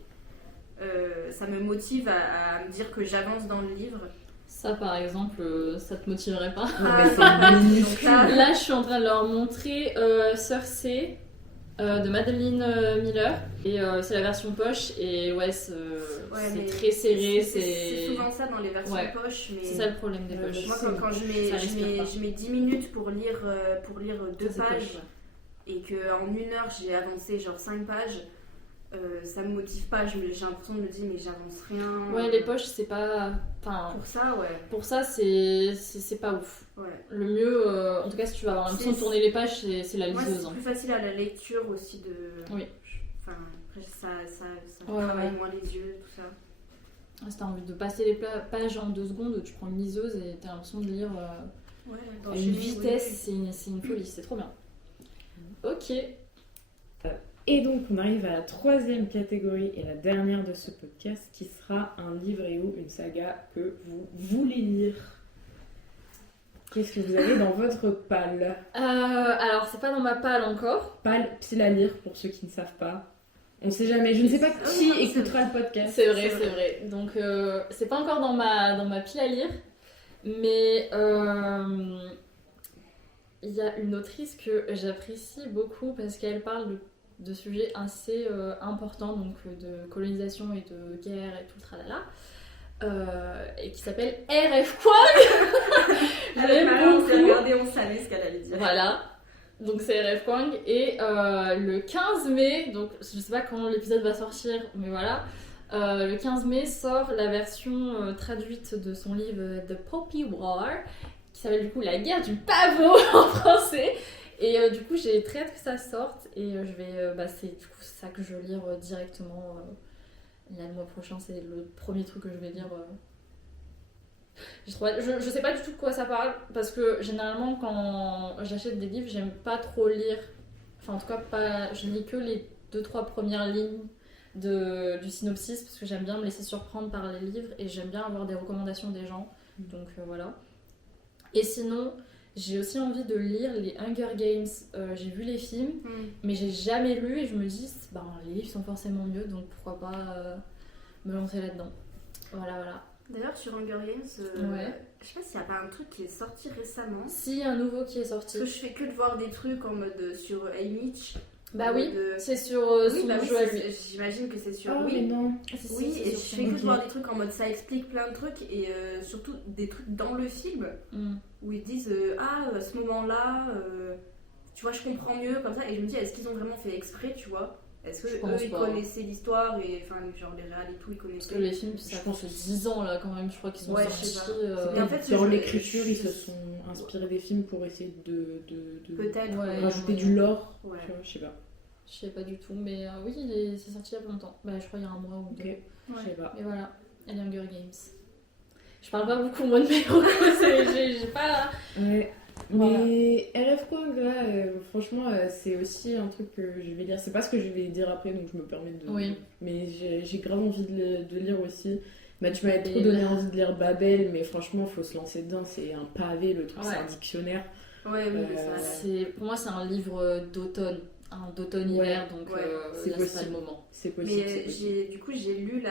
Ça me motive à me dire que j'avance dans le livre. Ça par exemple, ça te motiverait pas? Ouais, mais c'est minuscule. ça- Là, je suis en train de leur montrer Cersei de Madeline Miller. Et c'est la version poche. Et ouais, c'est mais très serré. c'est souvent ça dans les versions Ouais. poches. Mais C'est ça le problème des Ouais, poches. moi, c'est- quand ça respire pas. je mets 10 minutes pour lire 2 Ça, c'est pages poche, ouais. et qu'en 1 heure j'ai avancé genre 5 pages, ça me motive pas. J'ai l'impression de me dire, mais j'avance rien. Ouais, les poches, c'est pas. Enfin, Pour ça, ouais. pour ça, c'est pas ouf. ouais. Le mieux, en tout cas, si tu vas avoir l'impression de C'est- tourner les pages, c'est la Moi, liseuse. c'est Hein. plus facile à la lecture aussi de. Oui. Enfin, après, ça Ouais, travaille ouais. moins les yeux, tout ça. Si t'as envie de passer les pages en 2 secondes, tu prends une liseuse et t'as l'impression de lire Ouais, à une vitesse, c'est une folie, c'est trop bien. Ok. Et donc, on arrive à la 3e catégorie et la dernière de ce podcast, qui sera un livre et ou une saga que vous voulez lire. Qu'est-ce que vous avez dans votre palle? Alors, c'est pas dans ma palle encore. Palle, pile à lire, pour ceux qui ne savent pas. On sait jamais, je ne sais pas qui Oui, c'est écoutera le podcast. C'est vrai, C'est c'est vrai. Donc, c'est pas encore dans ma pile à lire. Mais il y a une autrice que j'apprécie beaucoup parce qu'elle parle de sujets assez importants, donc de colonisation et de guerre et tout le tralala. Et qui s'appelle R.F. Kwang. Avec J'aime Marie, on s'est beaucoup. regardé, on savait ce qu'elle allait dire. Voilà. Donc c'est R.F. Kwang. Et le 15 mai, donc je sais pas quand l'épisode va sortir, mais voilà. Le 15 mai sort la version traduite de son livre The Poppy War, qui s'appelle du coup La guerre du pavot en français. Et du coup j'ai très hâte que ça sorte. Et je vais. C'est du coup ça que je vais lire directement. Là, le mois prochain, c'est le premier truc que je vais lire. Je sais pas du tout de quoi ça parle, parce que généralement, quand j'achète des livres, j'aime pas trop lire. Enfin, en tout cas, pas, je lis que les 2-3 premières lignes du synopsis, parce que j'aime bien me laisser surprendre par les livres et j'aime bien avoir des recommandations des gens. Donc voilà. Et sinon, j'ai aussi envie de lire les Hunger Games. J'ai vu les films, mais j'ai jamais lu et je me dis, les livres sont forcément mieux, donc pourquoi pas me lancer là-dedans. Voilà. D'ailleurs, sur Hunger Games, Ouais. je sais pas s'il n'y a pas un truc qui est sorti récemment. Si, un nouveau qui est sorti. Parce que je fais que de voir des trucs en mode sur Haymitch. Bah oui, c'est sur Oui, son bah oui, jeu à lui. j'imagine que c'est sur Ah, mais oui. non. Oui, et je fais que de Ok. voir des trucs en mode ça explique plein de trucs et surtout des trucs dans le film où ils disent à ce moment-là, tu vois, je comprends mieux comme ça et je me dis est-ce qu'ils ont vraiment fait exprès, tu vois? Est-ce que Je eux pense ils pas. connaissaient l'histoire et enfin genre les réals et tout ils Parce connaissaient. que les films, ça Je pense fait 10 ans là quand même, je crois qu'ils sont Ouais, je sais sortis. pas. Et en fait, Dans je- l'écriture, ils je- se sont inspirés des films pour essayer de Peut-être. Ouais. rajouter du lore. Ouais. Tu vois, je sais pas. Je sais pas du tout, mais oui, c'est sorti il y a pas longtemps. Bah, je crois il y a un mois ou deux. Ok, Ouais. je sais pas. Et voilà, et les Hunger Games. Je parle pas beaucoup moi de mes recos, j'ai pas. Ouais. Voilà. Mais LF Kwang, là, franchement, c'est aussi un truc que je vais lire. C'est pas ce que je vais dire après, donc je me permets de. Oui. Mais j'ai grave envie de lire aussi. Bah, tu m'avais trop Babel. donné envie de lire Babel, mais franchement, faut se lancer dedans. C'est un pavé, le truc, Ouais. c'est un dictionnaire. Ouais, oui, mais ça. Pour moi, c'est un livre d'automne-hiver, donc ouais, c'est là, c'est pas possible. le moment. C'est possible. c'est Mais possible. du coup, j'ai lu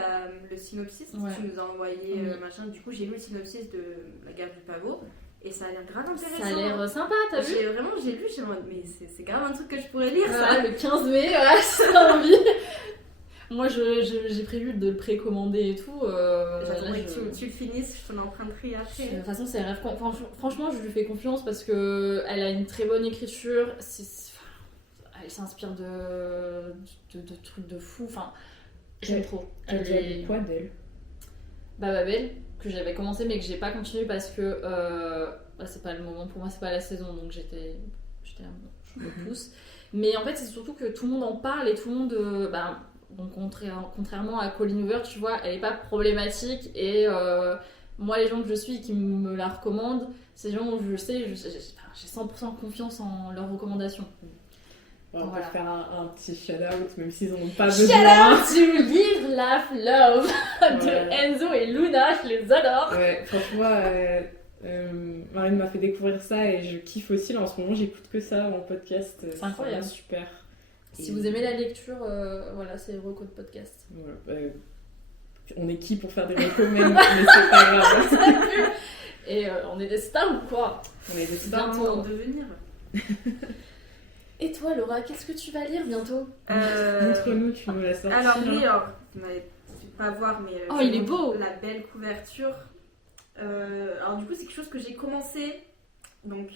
le synopsis Ouais. que tu nous as envoyé, Oui. machin. Du coup, j'ai lu le synopsis de La guerre du pavot et ça a l'air grave intéressant. Ça a l'air sympa, t'as vu? J'ai lu, j'ai dit, mais c'est grave un truc que je pourrais lire, ça. Voilà, le 15 mai, voilà, si t'as envie. Moi, j'ai prévu de le précommander et tout. J'attendrai là, que tu le finisses, je te l'emprunterai De après. toute façon, c'est un rêve. Franchement, je lui fais confiance parce que elle a une très bonne écriture. Elle s'inspire de trucs de fou. Enfin, j'aime trop. T'as Elle déjà est- lu quoi d'elle? Babel, que j'avais commencé mais que j'ai pas continué parce que c'est pas le moment pour moi, c'est pas la saison, donc j'étais là, bon, je me pousse. Mais en fait, c'est surtout que tout le monde en parle et tout le monde. Donc contrairement à Colleen Hoover, tu vois, elle est pas problématique et moi les gens que je suis qui me la recommandent, c'est des gens où je sais, j'ai 100% confiance en leurs recommandations. On Voilà. peut faire un petit shout-out, même s'ils en ont pas Shout besoin. out to Live, Laugh, Love de Ouais. Enzo et Luna, je les adore. Ouais, franchement, Marine m'a fait découvrir ça et je kiffe aussi. Là, en ce moment, j'écoute que ça en podcast. C'est incroyable. vraiment super. Si vous aimez la lecture, voilà, c'est les recos de podcast. Voilà, on est qui pour faire des recommandations, mais c'est pas grave. Et on est des stars ou quoi? On est des Bientôt Bientôt. en devenir. Et toi, Laura, qu'est-ce que tu vas lire bientôt? Montre-nous, tu nous la sorti. Alors oui, vous n'allez pas voir, mais Oh, je il est vous beau. montre la belle couverture. Alors du coup, c'est quelque chose que j'ai commencé. Donc,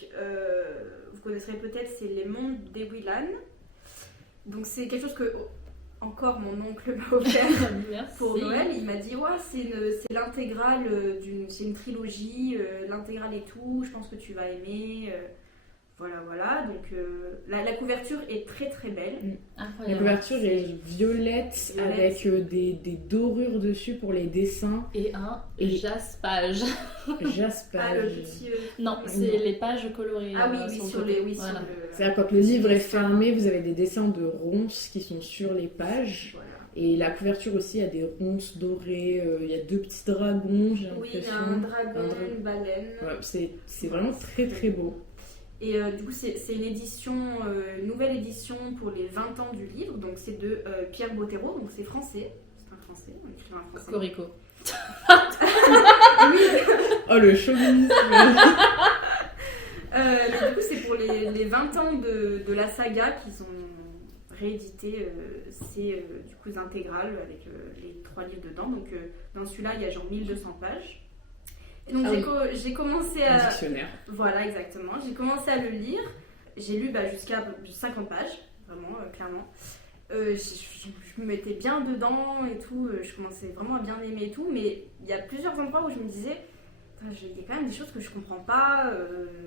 vous connaisserez peut-être, c'est Les Mondes d'Ewilan. Donc c'est quelque chose que encore mon oncle m'a offert Merci. pour Noël. Il m'a dit ouais, c'est l'intégrale c'est une trilogie, l'intégrale et tout. Je pense que tu vas aimer. Voilà. Donc la couverture est très très belle. La Incroyable. couverture est violette avec des dorures dessus pour les dessins. Et un Et- jaspage. Jaspage. Ah, le petit. Non, c'est les pages colorées. Ah oui, sur le sur côté. les. Oui, Voilà. sur le. C'est-à-dire quand le livre est fermé, vous avez des dessins de ronces qui sont sur les pages. Voilà. Et la couverture aussi, il y a des ronces dorées, il y a 2 petits dragons, j'ai Oui, il y l'impression. a un dragon, Un dragon. une baleine. Ouais, c'est vraiment très très beau. Et du coup, c'est une édition, une nouvelle édition pour les 20 ans du livre. Donc, c'est de Pierre Bottero, donc c'est français. C'est un français, un écrivain français. Cocorico. Oh le chauvinisme. Mais du coup, c'est pour les 20 ans de la saga qu'ils ont réédité. C'est du coup intégrales avec les 3 livres dedans. Donc, dans celui-là, il y a genre 1200 pages. Et donc, Ah j'ai commencé Un à. dictionnaire. Voilà, exactement. J'ai commencé à le lire. J'ai lu jusqu'à 50 pages, vraiment, clairement. Je me mettais bien dedans et tout. Je commençais vraiment à bien aimer et tout. Mais il y a plusieurs endroits où je me disais, il y a quand même des choses que je comprends pas.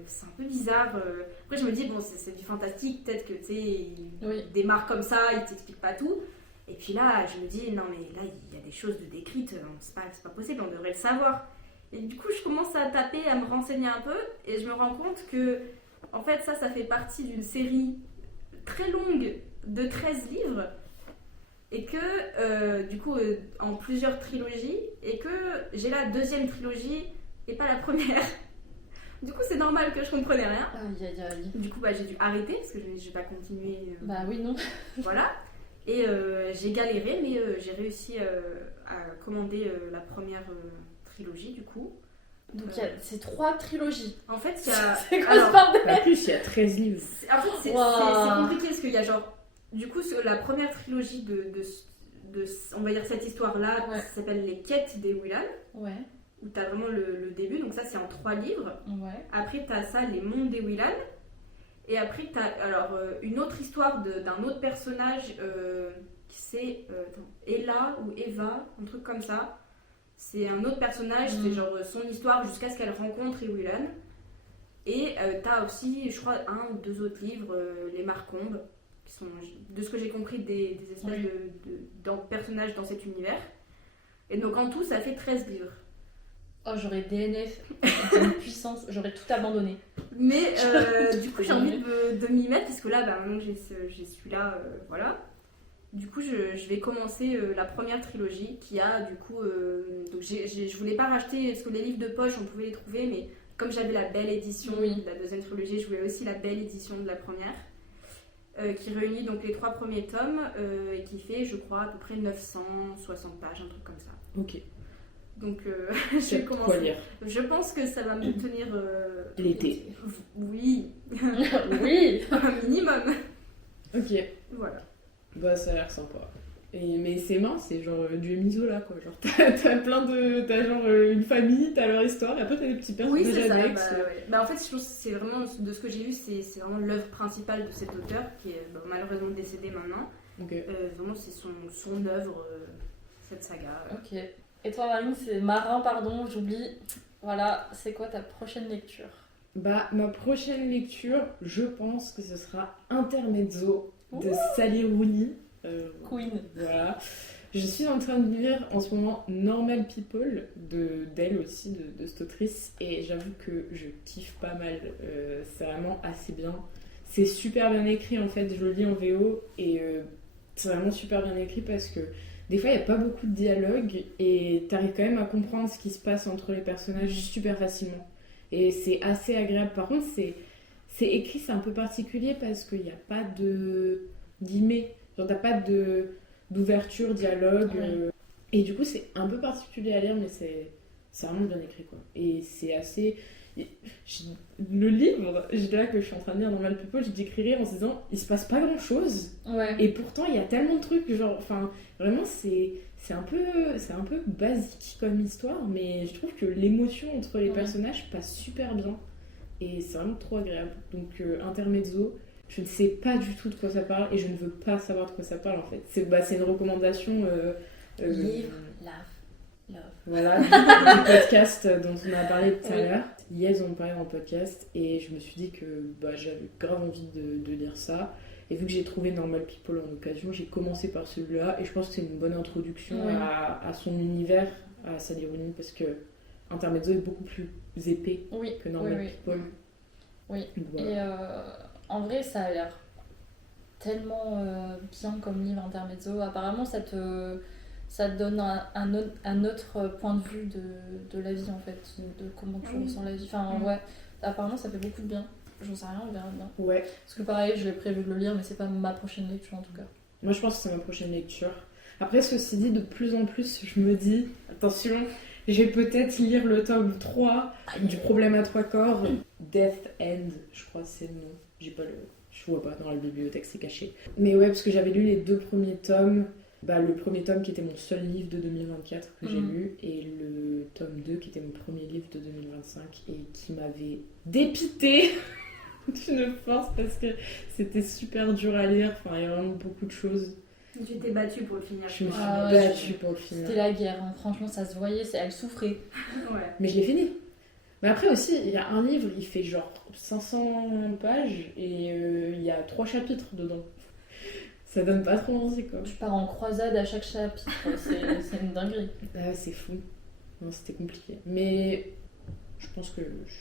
C'est un peu bizarre. Après, je me dis, bon, c'est du fantastique. Peut-être que, tu sais, il Oui. démarre comme ça, il t'explique pas tout. Et puis là, je me dis, non, mais là, il y a des choses de décrites. C'est pas possible, on devrait le savoir. Et du coup, je commence à taper, à me renseigner un peu, et je me rends compte que, en fait, ça fait partie d'une série très longue de 13 livres, et que, du coup, en plusieurs trilogies, et que j'ai la deuxième trilogie, et pas la première. Du coup, c'est normal que je comprenais rien. Aïe. Du coup, j'ai dû arrêter, parce que je vais pas continuer. Bah oui, non. Voilà. Et j'ai galéré, mais j'ai réussi à commander la première trilogie, du coup. Donc c'est 3 trilogies. En fait, il y a. C'est quoi alors, ce bordel? En plus, il y a 13 livres. En fait, c'est Wow. compliqué parce qu'il y a genre. Du coup, la première trilogie de on va dire cette histoire-là, Ouais. ça s'appelle Les Quêtes d'Ewilan, Ouais, où t'as vraiment le début, donc ça c'est en 3 livres. ouais. Après, t'as ça, Les Mondes d'Ewilan. Et après, t'as alors une autre histoire d'un autre personnage qui c'est Ella ou Eva, un truc comme ça. C'est un autre personnage, c'est genre son histoire jusqu'à ce qu'elle rencontre Ewilan. Et t'as aussi, je crois, 1 ou 2 autres livres, Les Marcombes, qui sont, de ce que j'ai compris, des espèces de personnages dans cet univers. Et donc en tout, ça fait 13 livres. Oh, j'aurais DNF, une puissance, j'aurais tout abandonné. Mais du coup, j'ai envie de m'y mettre, parce que là, maintenant que j'ai celui-là, voilà. Du coup, je vais commencer la première trilogie qui a du coup. Donc je voulais pas racheter, parce que les livres de poche, on pouvait les trouver, mais comme j'avais la belle édition de la deuxième trilogie, je voulais aussi la belle édition de la première, qui réunit donc les 3 premiers tomes et qui fait, je crois, à peu près 960 pages, un truc comme ça. Ok. Donc je C'est vais quoi commencer. lire. Je pense que ça va me tenir. L'été. Oui, Oui. un minimum. Ok. Voilà. Bah, ça a l'air sympa. Mais c'est marrant, c'est genre du Misola quoi. Genre, t'as plein de. T'as genre une famille, t'as leur histoire, et après t'as des petits personnages Oui, c'est ça. annexes. En fait, je pense que c'est vraiment, de ce que j'ai vu, c'est vraiment l'œuvre principale de cet auteur, qui est malheureusement décédé maintenant. Ok. Vraiment, c'est son œuvre, cette saga. Ok. Et toi, Marine, c'est Marin, pardon, j'oublie. Voilà, c'est quoi ta prochaine lecture? Bah, ma prochaine lecture, je pense que ce sera Intermezzo de Sally Rooney. Queen. Voilà. Je suis en train de lire en ce moment Normal People d'elle aussi, de cette autrice, et j'avoue que je kiffe pas mal. C'est vraiment assez bien. C'est super bien écrit en fait, je le lis en VO, et c'est vraiment super bien écrit parce que des fois il n'y a pas beaucoup de dialogue, et t'arrives quand même à comprendre ce qui se passe entre les personnages super facilement. Et c'est assez agréable. Par contre, c'est écrit, c'est un peu particulier parce qu'il n'y a pas de guillemets. Genre, t'as pas d'ouverture, dialogue. Ouais. Et du coup, c'est un peu particulier à lire, mais c'est vraiment bien écrit, quoi. Et c'est assez. Le livre, là que je suis en train de lire dans Normal People, j'ai décrire en se disant il se passe pas grand chose. Ouais. Et pourtant, il y a tellement de trucs, genre, enfin, vraiment, c'est un peu basique comme histoire, mais je trouve que l'émotion entre les Ouais. personnages passe super bien. Et c'est vraiment trop agréable. Donc, Intermezzo, je ne sais pas du tout de quoi ça parle, et je ne veux pas savoir de quoi ça parle, en fait. C'est une recommandation... Livre, love. voilà, du podcast dont on a parlé tout à Oui. l'heure. Hier, ils ont parlé dans le podcast, et je me suis dit que j'avais grave envie de lire ça. Et vu que j'ai trouvé Normal People en occasion, j'ai commencé par celui-là, et je pense que c'est une bonne introduction Oui. à son univers, à sa ironie, parce que Intermezzo est beaucoup plus épais Oui. que Normal Oui. People. Oui. Donc, voilà. Et en vrai, ça a l'air tellement bien comme livre Intermezzo. Apparemment, ça te donne un autre point de vue de la vie, en fait, de comment tu ressens la vie. Enfin, ouais, apparemment, ça fait beaucoup de bien. J'en sais rien, on verra bien. Ouais. Parce que pareil, je l'ai prévu de le lire, mais c'est pas ma prochaine lecture en tout cas. Moi, je pense que c'est ma prochaine lecture. Après, ceci dit, de plus en plus, je me dis, attention, je vais peut-être lire le tome 3 du Problème à trois corps, Death End, je crois que c'est le nom. Je vois pas, dans la bibliothèque, c'est caché. Mais ouais, parce que j'avais lu les 2 premiers tomes. Le premier tome qui était mon seul livre de 2024 que j'ai lu, et le tome 2 qui était mon premier livre de 2025 et qui m'avait dépité d'une force parce que c'était super dur à lire. Enfin, il y a vraiment beaucoup de choses. Tu t'es battue pour le finir. Je me suis Ah ouais, battue pour le finir. C'était la guerre, hein. Franchement, ça se voyait, elle souffrait. Ouais. Mais je l'ai fini. Mais après aussi, il y a un livre, il fait genre 500 pages et il y a 3 chapitres dedans. Ça donne pas trop envie, quoi. Tu pars en croisade à chaque chapitre, c'est une dinguerie. Ah ouais, c'est fou. Non, c'était compliqué. Mais je pense que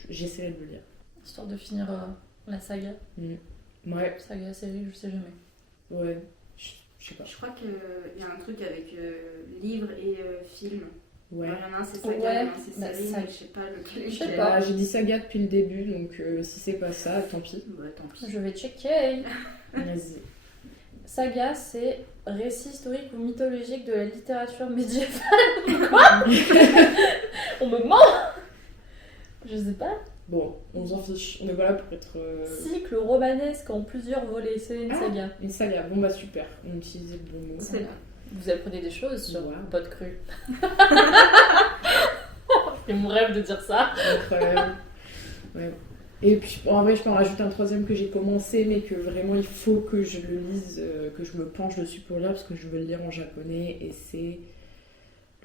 j'essaierai de le lire. Histoire de finir la saga. Ouais, Saga, série, je sais jamais. ouais. Je sais pas. Je crois qu'il y a un truc avec livre et film. Ouais. Il y en a un c'est saga, Ouais, il y en a un c'est bah, série, ça- mais je sais pas lequel. Je sais est. pas. J'ai dit saga depuis le début, donc si c'est pas ça, tant pis. Ouais, tant pis. Je vais checker. Vas-y. Saga, c'est récit historique ou mythologique de la littérature médiévale. Quoi On me ment. Je sais pas. Bon, on s'en fiche. On est pas là pour être. Cycle romanesque en plusieurs volets, c'est une Ah. saga. Une saga. Bon, bah super. On utilisait le bon mot. C'est là. Vous apprenez des choses sur Wow. Pot Cru. C'est mon rêve de dire ça. Incroyable. Ouais. Et puis en vrai, je peux en rajouter un troisième que j'ai commencé, mais que vraiment il faut que je le lise, que je me penche dessus pour lire, parce que je veux le lire en japonais. Et c'est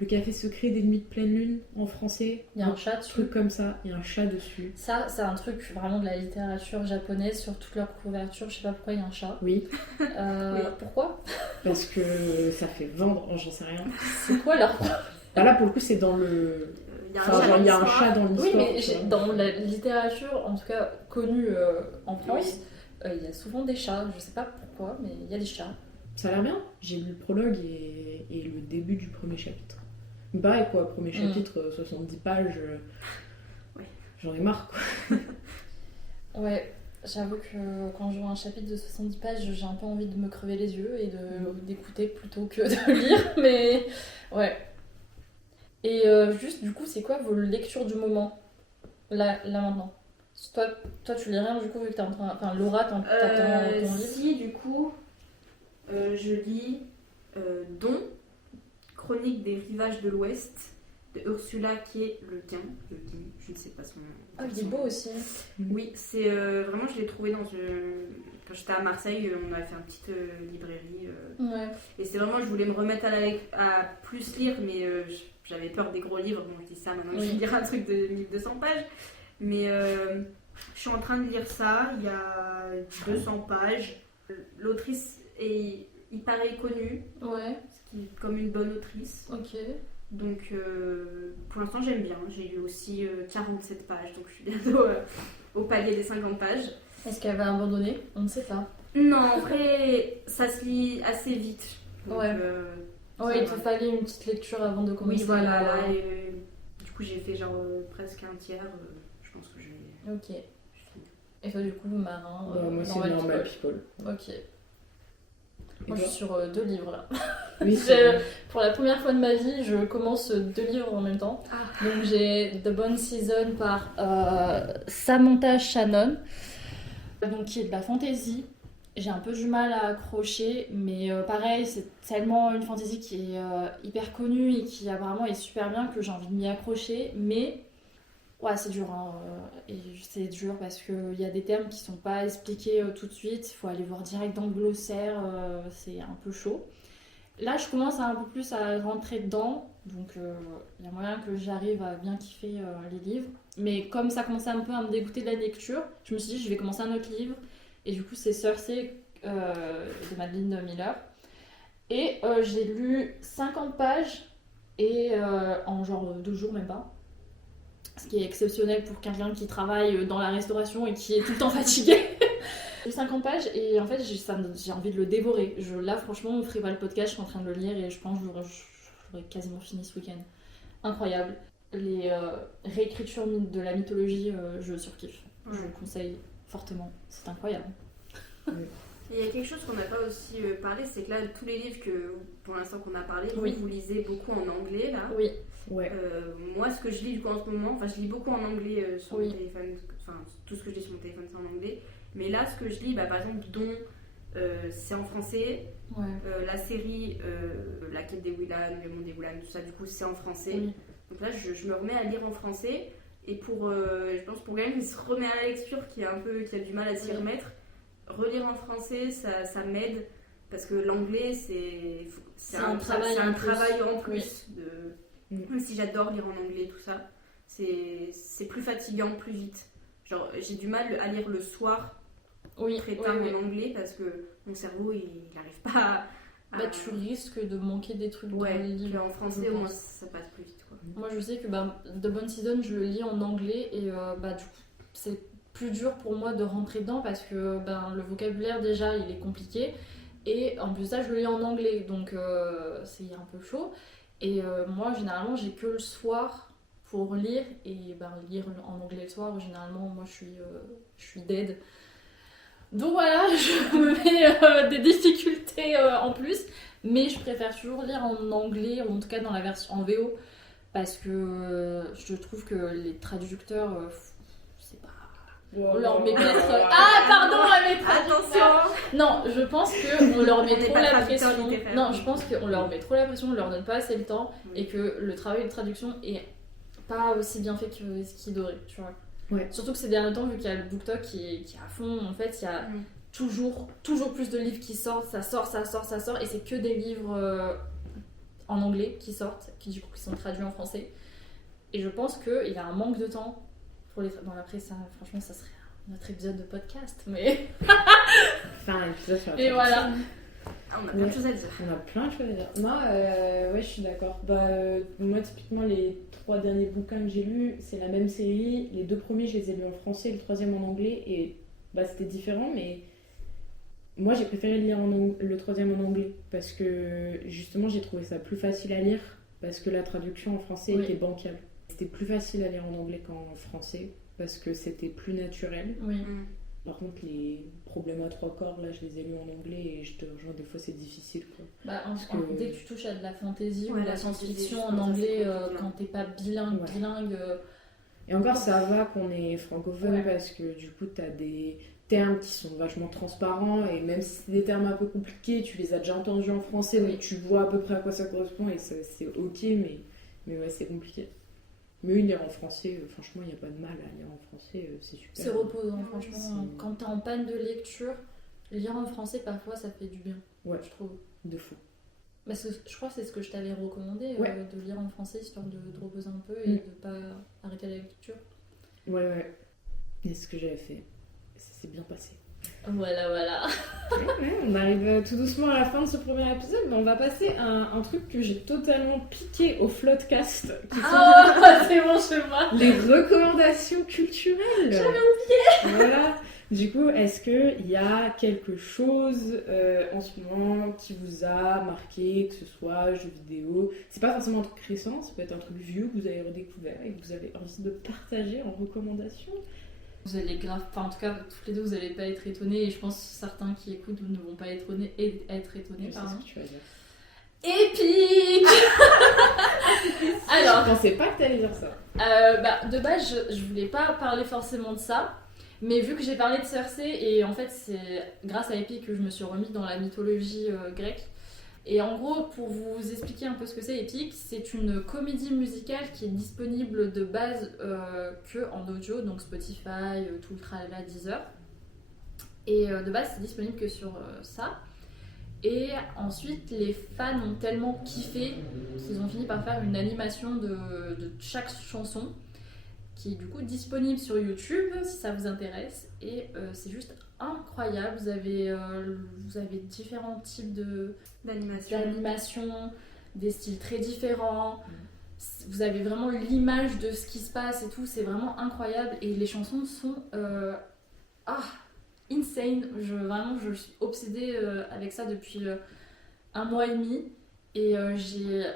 Le Café Secret des Nuits de Pleine Lune en français. Il y a un chat dessus. truc comme ça, il y a un chat dessus. Ça, c'est un truc vraiment de la littérature japonaise sur toute leur couverture. Je sais pas pourquoi il y a un chat. Oui, Oui. Pourquoi parce que ça fait vendre, j'en sais rien. C'est quoi leur. Là, pour le coup, c'est dans le. Il y a un Enfin, chat genre, il y a dans un l'histoire. chat dans Oui, l'histoire. mais tu vois. dans la littérature, en tout cas connue en France, il y a souvent des chats. Je sais pas pourquoi, mais il y a des chats. Ça a l'air bien. J'ai lu le prologue et le début du premier chapitre. Mais pareil, quoi, premier chapitre, 70 pages. Ouais. J'en ai marre, quoi. Ouais, j'avoue que quand je vois un chapitre de 70 pages, j'ai un peu envie de me crever les yeux et d'écouter plutôt que de lire, mais ouais. Et juste, du coup, c'est quoi vos lectures du moment là maintenant? Toi, tu lis rien du coup vu que t'es en train. Enfin, Laura, t'attends ton livre. Si, du coup, je lis Don, Chronique des rivages de l'Ouest, de Ursula K. Le Guin, je ne sais pas son nom. Ah, il est beau aussi. Oui, c'est vraiment, je l'ai trouvé dans une. Quand j'étais à Marseille, on avait fait une petite librairie. Ouais. Et c'est vraiment, je voulais me remettre à plus lire, mais j'avais peur des gros livres. Bon, je dis ça maintenant, je vais lire un truc de 1200 pages. Mais je suis en train de lire ça, il y a 200 pages. L'autrice est il paraît connu, Ouais, ce qui est comme une bonne autrice. ok. Donc pour l'instant j'aime bien. J'ai lu aussi 47 pages, donc je suis bientôt au palier des 50 pages. Est-ce qu'elle va abandonner? On ne sait pas. Non, en vrai, ça se lit assez vite. Donc, Ouais. ça Ouais, il va. te fallait une petite lecture avant de commencer. Oui, voilà, là, et, du coup j'ai fait genre presque un tiers. Je pense que j'ai Ok. fini. Et toi, du coup, Marin, Moi, c'est Normal normal People. people. Ok. Et Moi, je toi suis sur 2 livres là. Oui, Je- Pour la première fois de ma vie, je commence 2 livres en même temps. Ah. Donc j'ai The Bone Season par Samantha Shannon, donc qui est de la fantasy. J'ai un peu du mal à accrocher, mais pareil, c'est tellement une fantasy qui est hyper connue et qui apparemment est super bien que j'ai envie de m'y accrocher. Mais ouais, c'est dur, hein, et c'est dur parce qu'il y a des termes qui sont pas expliqués tout de suite. Il faut aller voir direct dans le glossaire, c'est un peu chaud. Là, je commence un peu plus à rentrer dedans, donc il y a moyen que j'arrive à bien kiffer les livres. Mais comme ça commençait un peu à me dégoûter de la lecture, je me suis dit je vais commencer un autre livre. Et du coup, c'est Cersei de Madeline Miller. Et j'ai lu 50 pages et en genre 2 jours, même pas. Ce qui est exceptionnel pour quelqu'un qui travaille dans la restauration et qui est tout le temps fatigué. J'ai 50 pages et en fait j'ai envie de le dévorer. Là franchement on ferait pas le podcast, je suis en train de le lire et je pense que j'aurais quasiment fini ce week-end. Incroyable. Les réécritures de la mythologie, je surkiffe. Je Ouais. le conseille fortement. C'est incroyable. Et il y a quelque chose qu'on n'a pas aussi parlé, c'est que là, tous les livres que, pour l'instant qu'on a parlé, Oui. vous lisez beaucoup en anglais là. Oui, Ouais. Moi, ce que je lis du coup en ce moment, enfin, je lis beaucoup en anglais sur Oui. mon téléphone, enfin, tout ce que je lis sur mon téléphone c'est en anglais. Mais là, ce que je lis, par exemple, dont c'est en français, ouais. la série La quête des Willan, Le monde des Willan, tout ça, du coup, c'est en français. Oui. Donc là, je me remets à lire en français. Et je pense pour quelqu'un qui se remet à la lecture, qui a du mal à s'y Oui. remettre, relire en français, ça m'aide. Parce que l'anglais, c'est un travail c'est en un plus. travail en Oui. plus. Même si j'adore lire en anglais, tout ça, c'est plus fatigant, plus vite. Genre, j'ai du mal à lire le soir, Oui, très oui, tard oui. en anglais, parce que mon cerveau, il n'arrive pas à... Bah, tu risques de manquer des trucs dans Ouais, le livre. en français, je au moins, pense. ça passe plus vite, quoi. Moi, je sais que The Bone Season, je le lis en anglais et du coup, c'est plus dur pour moi de rentrer dedans parce que le vocabulaire, déjà, il est compliqué. Et en plus, ça, je le lis en anglais, donc c'est un peu chaud. Et moi, généralement, j'ai que le soir pour lire. Et lire en anglais le soir, généralement, moi, je suis dead. Donc voilà, je me mets des difficultés en plus. Mais je préfère toujours lire en anglais, ou en tout cas dans la version en VO. Parce que je trouve que les traducteurs, c'est pas... On leur met peut-être... Ah, pardon, les traducteurs. Attention. Non, je pense qu'on leur On met n'est trop pas la traducteur pression. littéraire. Non, je pense qu'on leur met trop la pression, on leur donne pas assez le temps Oui. et que le travail de traduction est pas aussi bien fait que ce qu'il devrait, tu vois. Ouais. Surtout que ces derniers temps, vu qu'il y a le BookTok qui est à fond, en fait, il y a toujours plus de livres qui sortent, ça sort, et c'est que des livres en anglais qui sortent, qui sont traduits en français. Et je pense qu'il y a un manque de temps pour dans la presse. Franchement, ça serait notre épisode de podcast, mais... Enfin, un épisode sur la Et voilà. Ah, on a plein de choses à dire. On a plein de choses à dire. Moi, ouais, je suis d'accord. Moi, typiquement, les 3 derniers bouquins que j'ai lus, c'est la même série. Les 2 premiers, je les ai lus en français, le 3e en anglais. Et c'était différent, mais moi, j'ai préféré lire le 3e en anglais. Parce que, justement, j'ai trouvé ça plus facile à lire. Parce que la traduction en français Oui. était bancale. C'était plus facile à lire en anglais qu'en français. Parce que c'était plus naturel. Oui. Par contre, les problèmes à 3 corps, là, je les ai lus en anglais et je te rejoins, des fois, c'est difficile, quoi. Que... Dès que tu touches à de la fantasy ou Ouais, de la la science-fiction fantasy, en je pense que anglais, c'est compliqué. quand t'es pas bilingue, Et encore, ça va qu'on est francophone Ouais. parce que du coup, t'as des termes qui sont vachement transparents et même si c'est des termes un peu compliqués, tu les as déjà entendus en français, Oui. donc tu vois à peu près à quoi ça correspond et c'est ok, mais ouais, c'est compliqué. Mais oui, lire en français, franchement, il n'y a pas de mal à lire en français, c'est super. c'est reposant, Ouais, franchement. c'est- Quand t'es en panne de lecture, lire en français, parfois, ça fait du bien, Ouais, je trouve. de fou. Parce que je crois que c'est ce que je t'avais recommandé, Ouais. de lire en français, histoire de reposer un peu et de pas arrêter la lecture. Ouais. Et ce que j'avais fait, ça s'est bien passé. Voilà. Ouais, on arrive tout doucement à la fin de ce premier épisode, mais on va passer à un truc que j'ai totalement piqué au Floodcast, qui sont Ah, c'est bon chez moi. les recommandations culturelles. J'avais oublié. Voilà. Du coup, est-ce qu'il y a quelque chose en ce moment qui vous a marqué, que ce soit jeux vidéo? C'est pas forcément un truc récent, ça peut être un truc vieux que vous avez redécouvert et que vous avez envie de partager en recommandation. Vous allez grave, enfin en tout cas toutes les deux vous allez pas être étonnés et je pense que certains qui écoutent ne vont pas être étonnés. Je sais ce que tu vas dire. Épique. Alors, Je pensais pas que t'allais dire ça. de base je voulais pas parler forcément de ça, mais vu que j'ai parlé de Cersei et en fait c'est grâce à Epic que je me suis remise dans la mythologie grecque. Et en gros, pour vous expliquer un peu ce que c'est Epic, c'est une comédie musicale qui est disponible de base que en audio, donc Spotify, tout le tralala, Deezer. Et de base, c'est disponible que sur ça. Et ensuite, les fans ont tellement kiffé qu'ils ont fini par faire une animation de chaque chanson qui est du coup disponible sur YouTube si ça vous intéresse. Et c'est juste incroyable. Vous avez différents types d'animation, des styles très différents. Vous avez vraiment l'image de ce qui se passe et tout. C'est vraiment incroyable. Et les chansons sont insane. Je suis obsédée avec ça depuis 1 mois et demi. Et j'ai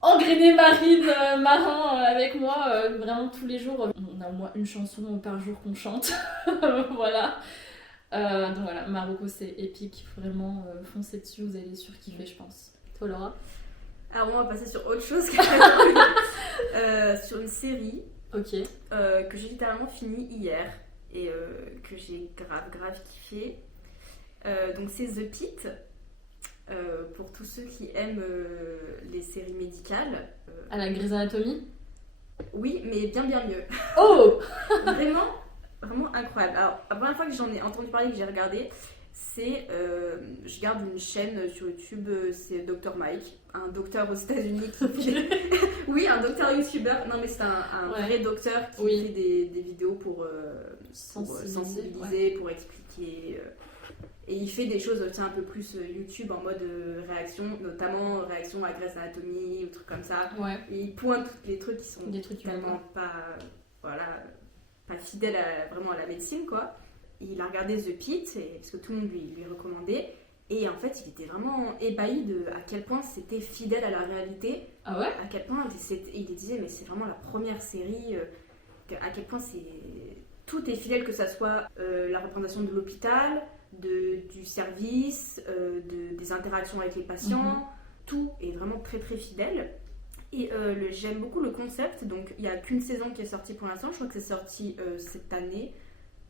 engrainé Marin avec moi vraiment tous les jours. On a au moins une chanson par jour qu'on chante. Voilà. Donc voilà, Marocco c'est épique, vraiment foncez dessus, vous allez surkiffer je pense. Toi Laura? Alors on va passer sur autre chose sur une série Ok. que j'ai littéralement fini hier et que j'ai grave kiffé. Donc c'est The Pitt, pour tous ceux qui aiment les séries médicales. À la Grey's Anatomy? Oui, mais bien mieux. Oh. Vraiment incroyable. Alors, la première fois que j'en ai entendu parler, que j'ai regardé, c'est. Je garde une chaîne sur YouTube, c'est Dr. Mike, un docteur aux États-Unis qui fait. Oui, un docteur youtubeur. Non, mais c'est un vrai docteur qui fait des vidéos pour sensibiliser, pour expliquer. Et il fait des choses un peu plus YouTube en mode réaction, notamment réaction à Grey's Anatomy ou trucs comme ça. Ouais. Et il pointe tous les trucs qui sont Des trucs tellement pas fidèles vraiment à la médecine, quoi. Et il a regardé The Pitt, parce que tout le monde lui recommandait. Et en fait, il était vraiment ébahi de à quel point c'était fidèle à la réalité. Ah ouais? À quel point il disait, mais c'est vraiment la première série, à quel point tout est fidèle, que ça soit la représentation de l'hôpital, du service, des interactions avec les patients, tout est vraiment très très fidèle. Et j'aime beaucoup le concept, donc il n'y a qu'une saison qui est sortie pour l'instant, je crois que c'est sorti cette année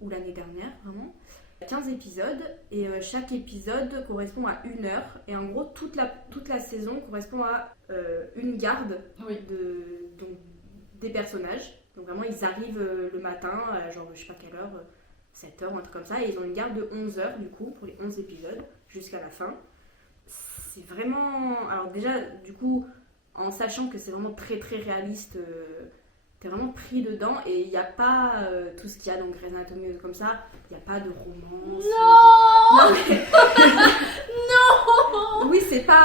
ou l'année dernière, vraiment. 15 épisodes, et chaque épisode correspond à 1 heure, et en gros toute la saison correspond à une garde donc, des personnages. Donc vraiment ils arrivent le matin, genre je sais pas quelle heure, 7 heures ou un truc comme ça, et ils ont une garde de 11 heures du coup pour les 11 épisodes jusqu'à la fin. C'est vraiment... Alors déjà du coup, en sachant que c'est vraiment très très réaliste, t'es vraiment pris dedans, et il n'y a pas tout ce qu'il y a dans Grey's Anatomy comme ça, il n'y a pas de romance. Non. Oui, c'est pas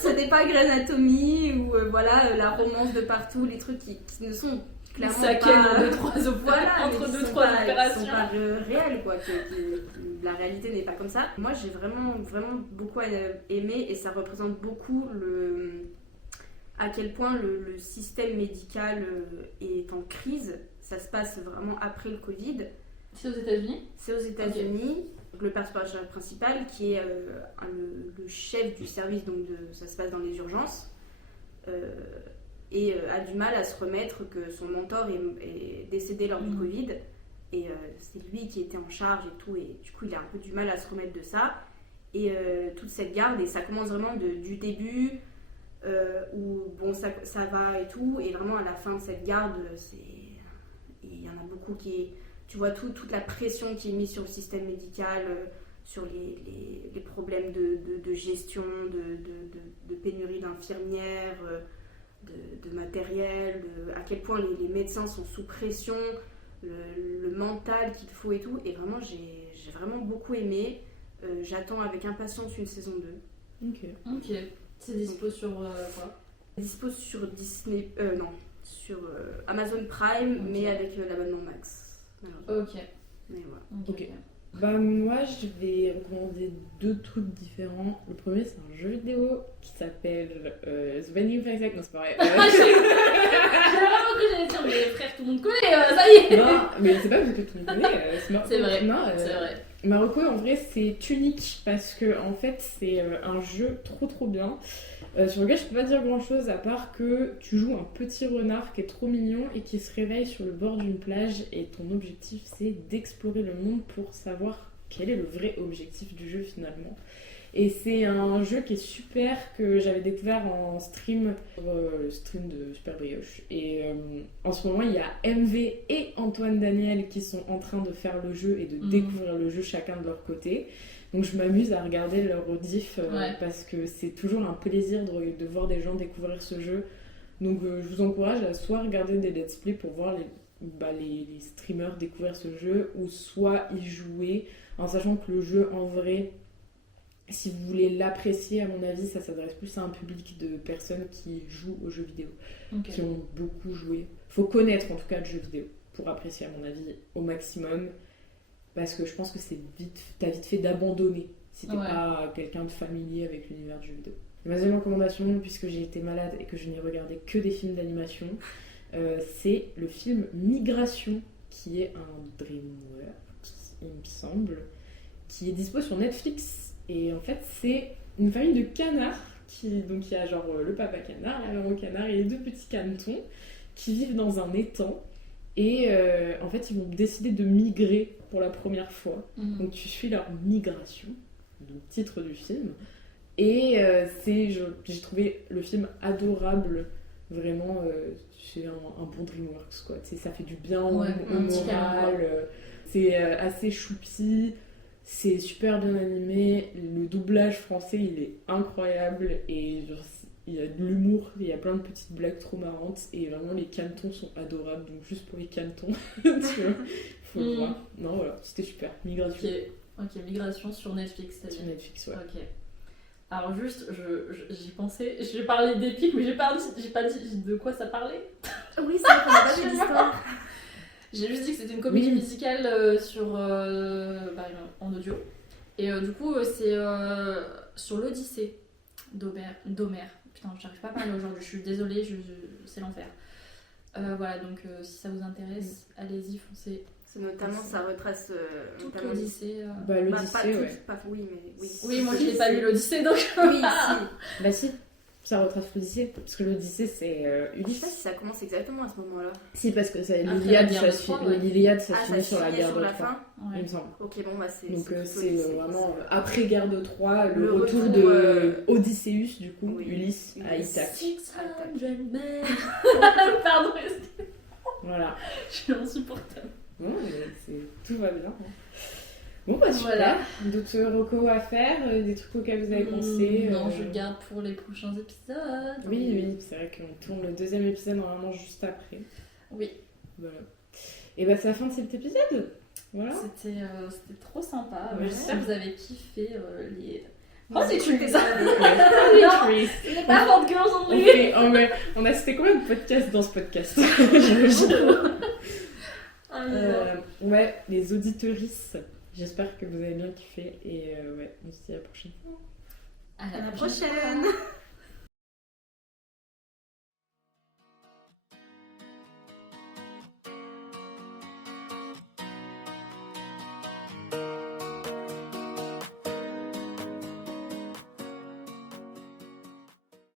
ce n'est pas Grey's Anatomy où voilà la romance de partout, les trucs qui ne sont clairement pas entre deux trois opérations. Ils sont pas réels, quoi, la réalité n'est pas comme ça. Moi j'ai vraiment beaucoup aimé, et ça représente beaucoup à quel point le système médical est en crise. Ça se passe vraiment après le Covid. C'est aux États-Unis? C'est aux États-Unis. Okay. Le personnage principal qui est le chef du service, donc ça se passe dans les urgences, et a du mal à se remettre que son mentor est décédé lors du Covid, et c'est lui qui était en charge et tout, et du coup il a un peu du mal à se remettre de ça, et toute cette garde, et ça commence vraiment du début, où bon ça va et tout, et vraiment à la fin de cette garde, il y en a beaucoup tu vois toute la pression qui est mise sur le système médical, sur les problèmes de gestion, de pénurie d'infirmières, de matériel, à quel point les médecins sont sous pression, le mental qu'il faut et tout. Et vraiment, j'ai vraiment beaucoup aimé. J'attends avec impatience une saison 2. Ok. C'est dispo sur quoi? Dispo sur Disney. Non, sur Amazon Prime, Ok. mais avec l'abonnement Max. malheureusement. Ok. Mais voilà. Ok. Bah moi je vais recommander 2 trucs différents. Le premier c'est un jeu vidéo qui s'appelle The Binding of Isaac. Non c'est pas vrai. J'ai vraiment cru que j'allais dire, mais frère, tout le monde connaît, ça y est. Non mais c'est pas parce que tout le monde connaît. C'est vrai. Non, C'est vrai. Marocco en vrai c'est unique parce que en fait c'est un jeu trop bien. Sur lequel je peux pas dire grand chose à part que tu joues un petit renard qui est trop mignon et qui se réveille sur le bord d'une plage et ton objectif c'est d'explorer le monde pour savoir quel est le vrai objectif du jeu finalement. Et c'est un jeu qui est super que j'avais découvert en stream sur le stream de Super Brioche. Et en ce moment il y a MV et Antoine Daniel qui sont en train de faire le jeu et de découvrir le jeu chacun de leur côté. Donc je m'amuse à regarder leur rediff parce que c'est toujours un plaisir de voir des gens découvrir ce jeu. Donc je vous encourage à soit regarder des let's play pour voir les streamers découvrir ce jeu ou soit y jouer en sachant que le jeu en vrai, si vous voulez l'apprécier à mon avis, ça s'adresse plus à un public de personnes qui jouent aux jeux vidéo, qui ont beaucoup joué. Faut connaître en tout cas le jeu vidéo pour apprécier à mon avis au maximum. Parce que je pense que t'as vite fait d'abandonner si t'es pas quelqu'un de familier avec l'univers du jeu vidéo. Ma deuxième recommandation, puisque j'ai été malade et que je n'ai regardé que des films d'animation, c'est le film Migration, qui est un DreamWorks, il me semble, qui est dispo sur Netflix. Et en fait, c'est une famille de canards, donc il y a genre le papa canard, la maman canard et les 2 petits canetons qui vivent dans un étang. Et en fait, ils vont décider de migrer pour la première fois. Donc tu suis leur migration, donc titre du film. Et j'ai trouvé le film adorable, vraiment. C'est un bon DreamWorks, quoi. Tu sais, ça fait du bien au moral. C'est assez choupi, c'est super bien animé. Le doublage français, il est incroyable. Et genre, il y a de l'humour, il y a plein de petites blagues trop marrantes. Et vraiment, les canetons sont adorables. Donc juste pour les canetons, tu vois. Faut le voir. Non, voilà, c'était super. Migration. Ok, Migration sur Netflix, t'as Sur dit. Netflix, ouais. Ok. Alors juste, j'y pensais, j'ai parlé d'Epic, mais j'ai pas dit de quoi ça parlait. Oui, c'est vrai qu'on a pas fait d'histoire. J'ai juste dit que c'était une comédie musicale en audio. Et du coup, c'est sur l'Odyssée d'Homère. Putain, j'arrive pas à parler aujourd'hui, je suis désolée, c'est l'enfer. Voilà, donc si ça vous intéresse, allez-y, foncez. C'est notamment, ça retrace Toute l'Odyssée. L'Odyssée, ouais. Oui, mais oui. Oui, moi je l'ai pas lu l'Odyssée, donc. Oui, si. Bah si, ça retrace l'Odyssée. Parce que l'Odyssée, c'est Je sais Ulysse. pas si ça commence exactement à ce moment-là. Si, parce que c'est Après l'Iliade, la guerre de ça Troie, finit Ça sur la finit guerre sur de la Troie, fin. il me semble. Ok, bon, bah c'est. Donc plutôt c'est l'Odyssée, vraiment ça. après guerre de Troie, le Le retour retour, de Odysseus, du coup, oui. Ulysse à Ithaque. 600 men. Pardon, Voilà. je suis insupportable. Bon, tout va bien. Bon, bah super. Voilà. D'autres recos à faire, des trucs auxquels vous avez pensé Non, je garde pour les prochains épisodes. Oui, c'est vrai qu'on tourne le 2e épisode normalement juste après. Oui. Voilà. Et bah c'est la fin de cet épisode. Voilà. C'était trop sympa. Merci. J'espère que vous avez kiffé les. Oh, c'est tu cool. ça. Non, Ce n'est pas Hot Girls Only. on a cité combien de podcasts dans ce podcast? Ouais, les auditorices. J'espère que vous avez bien kiffé et ouais, on se dit à la prochaine fois. À À la prochaine. prochaine.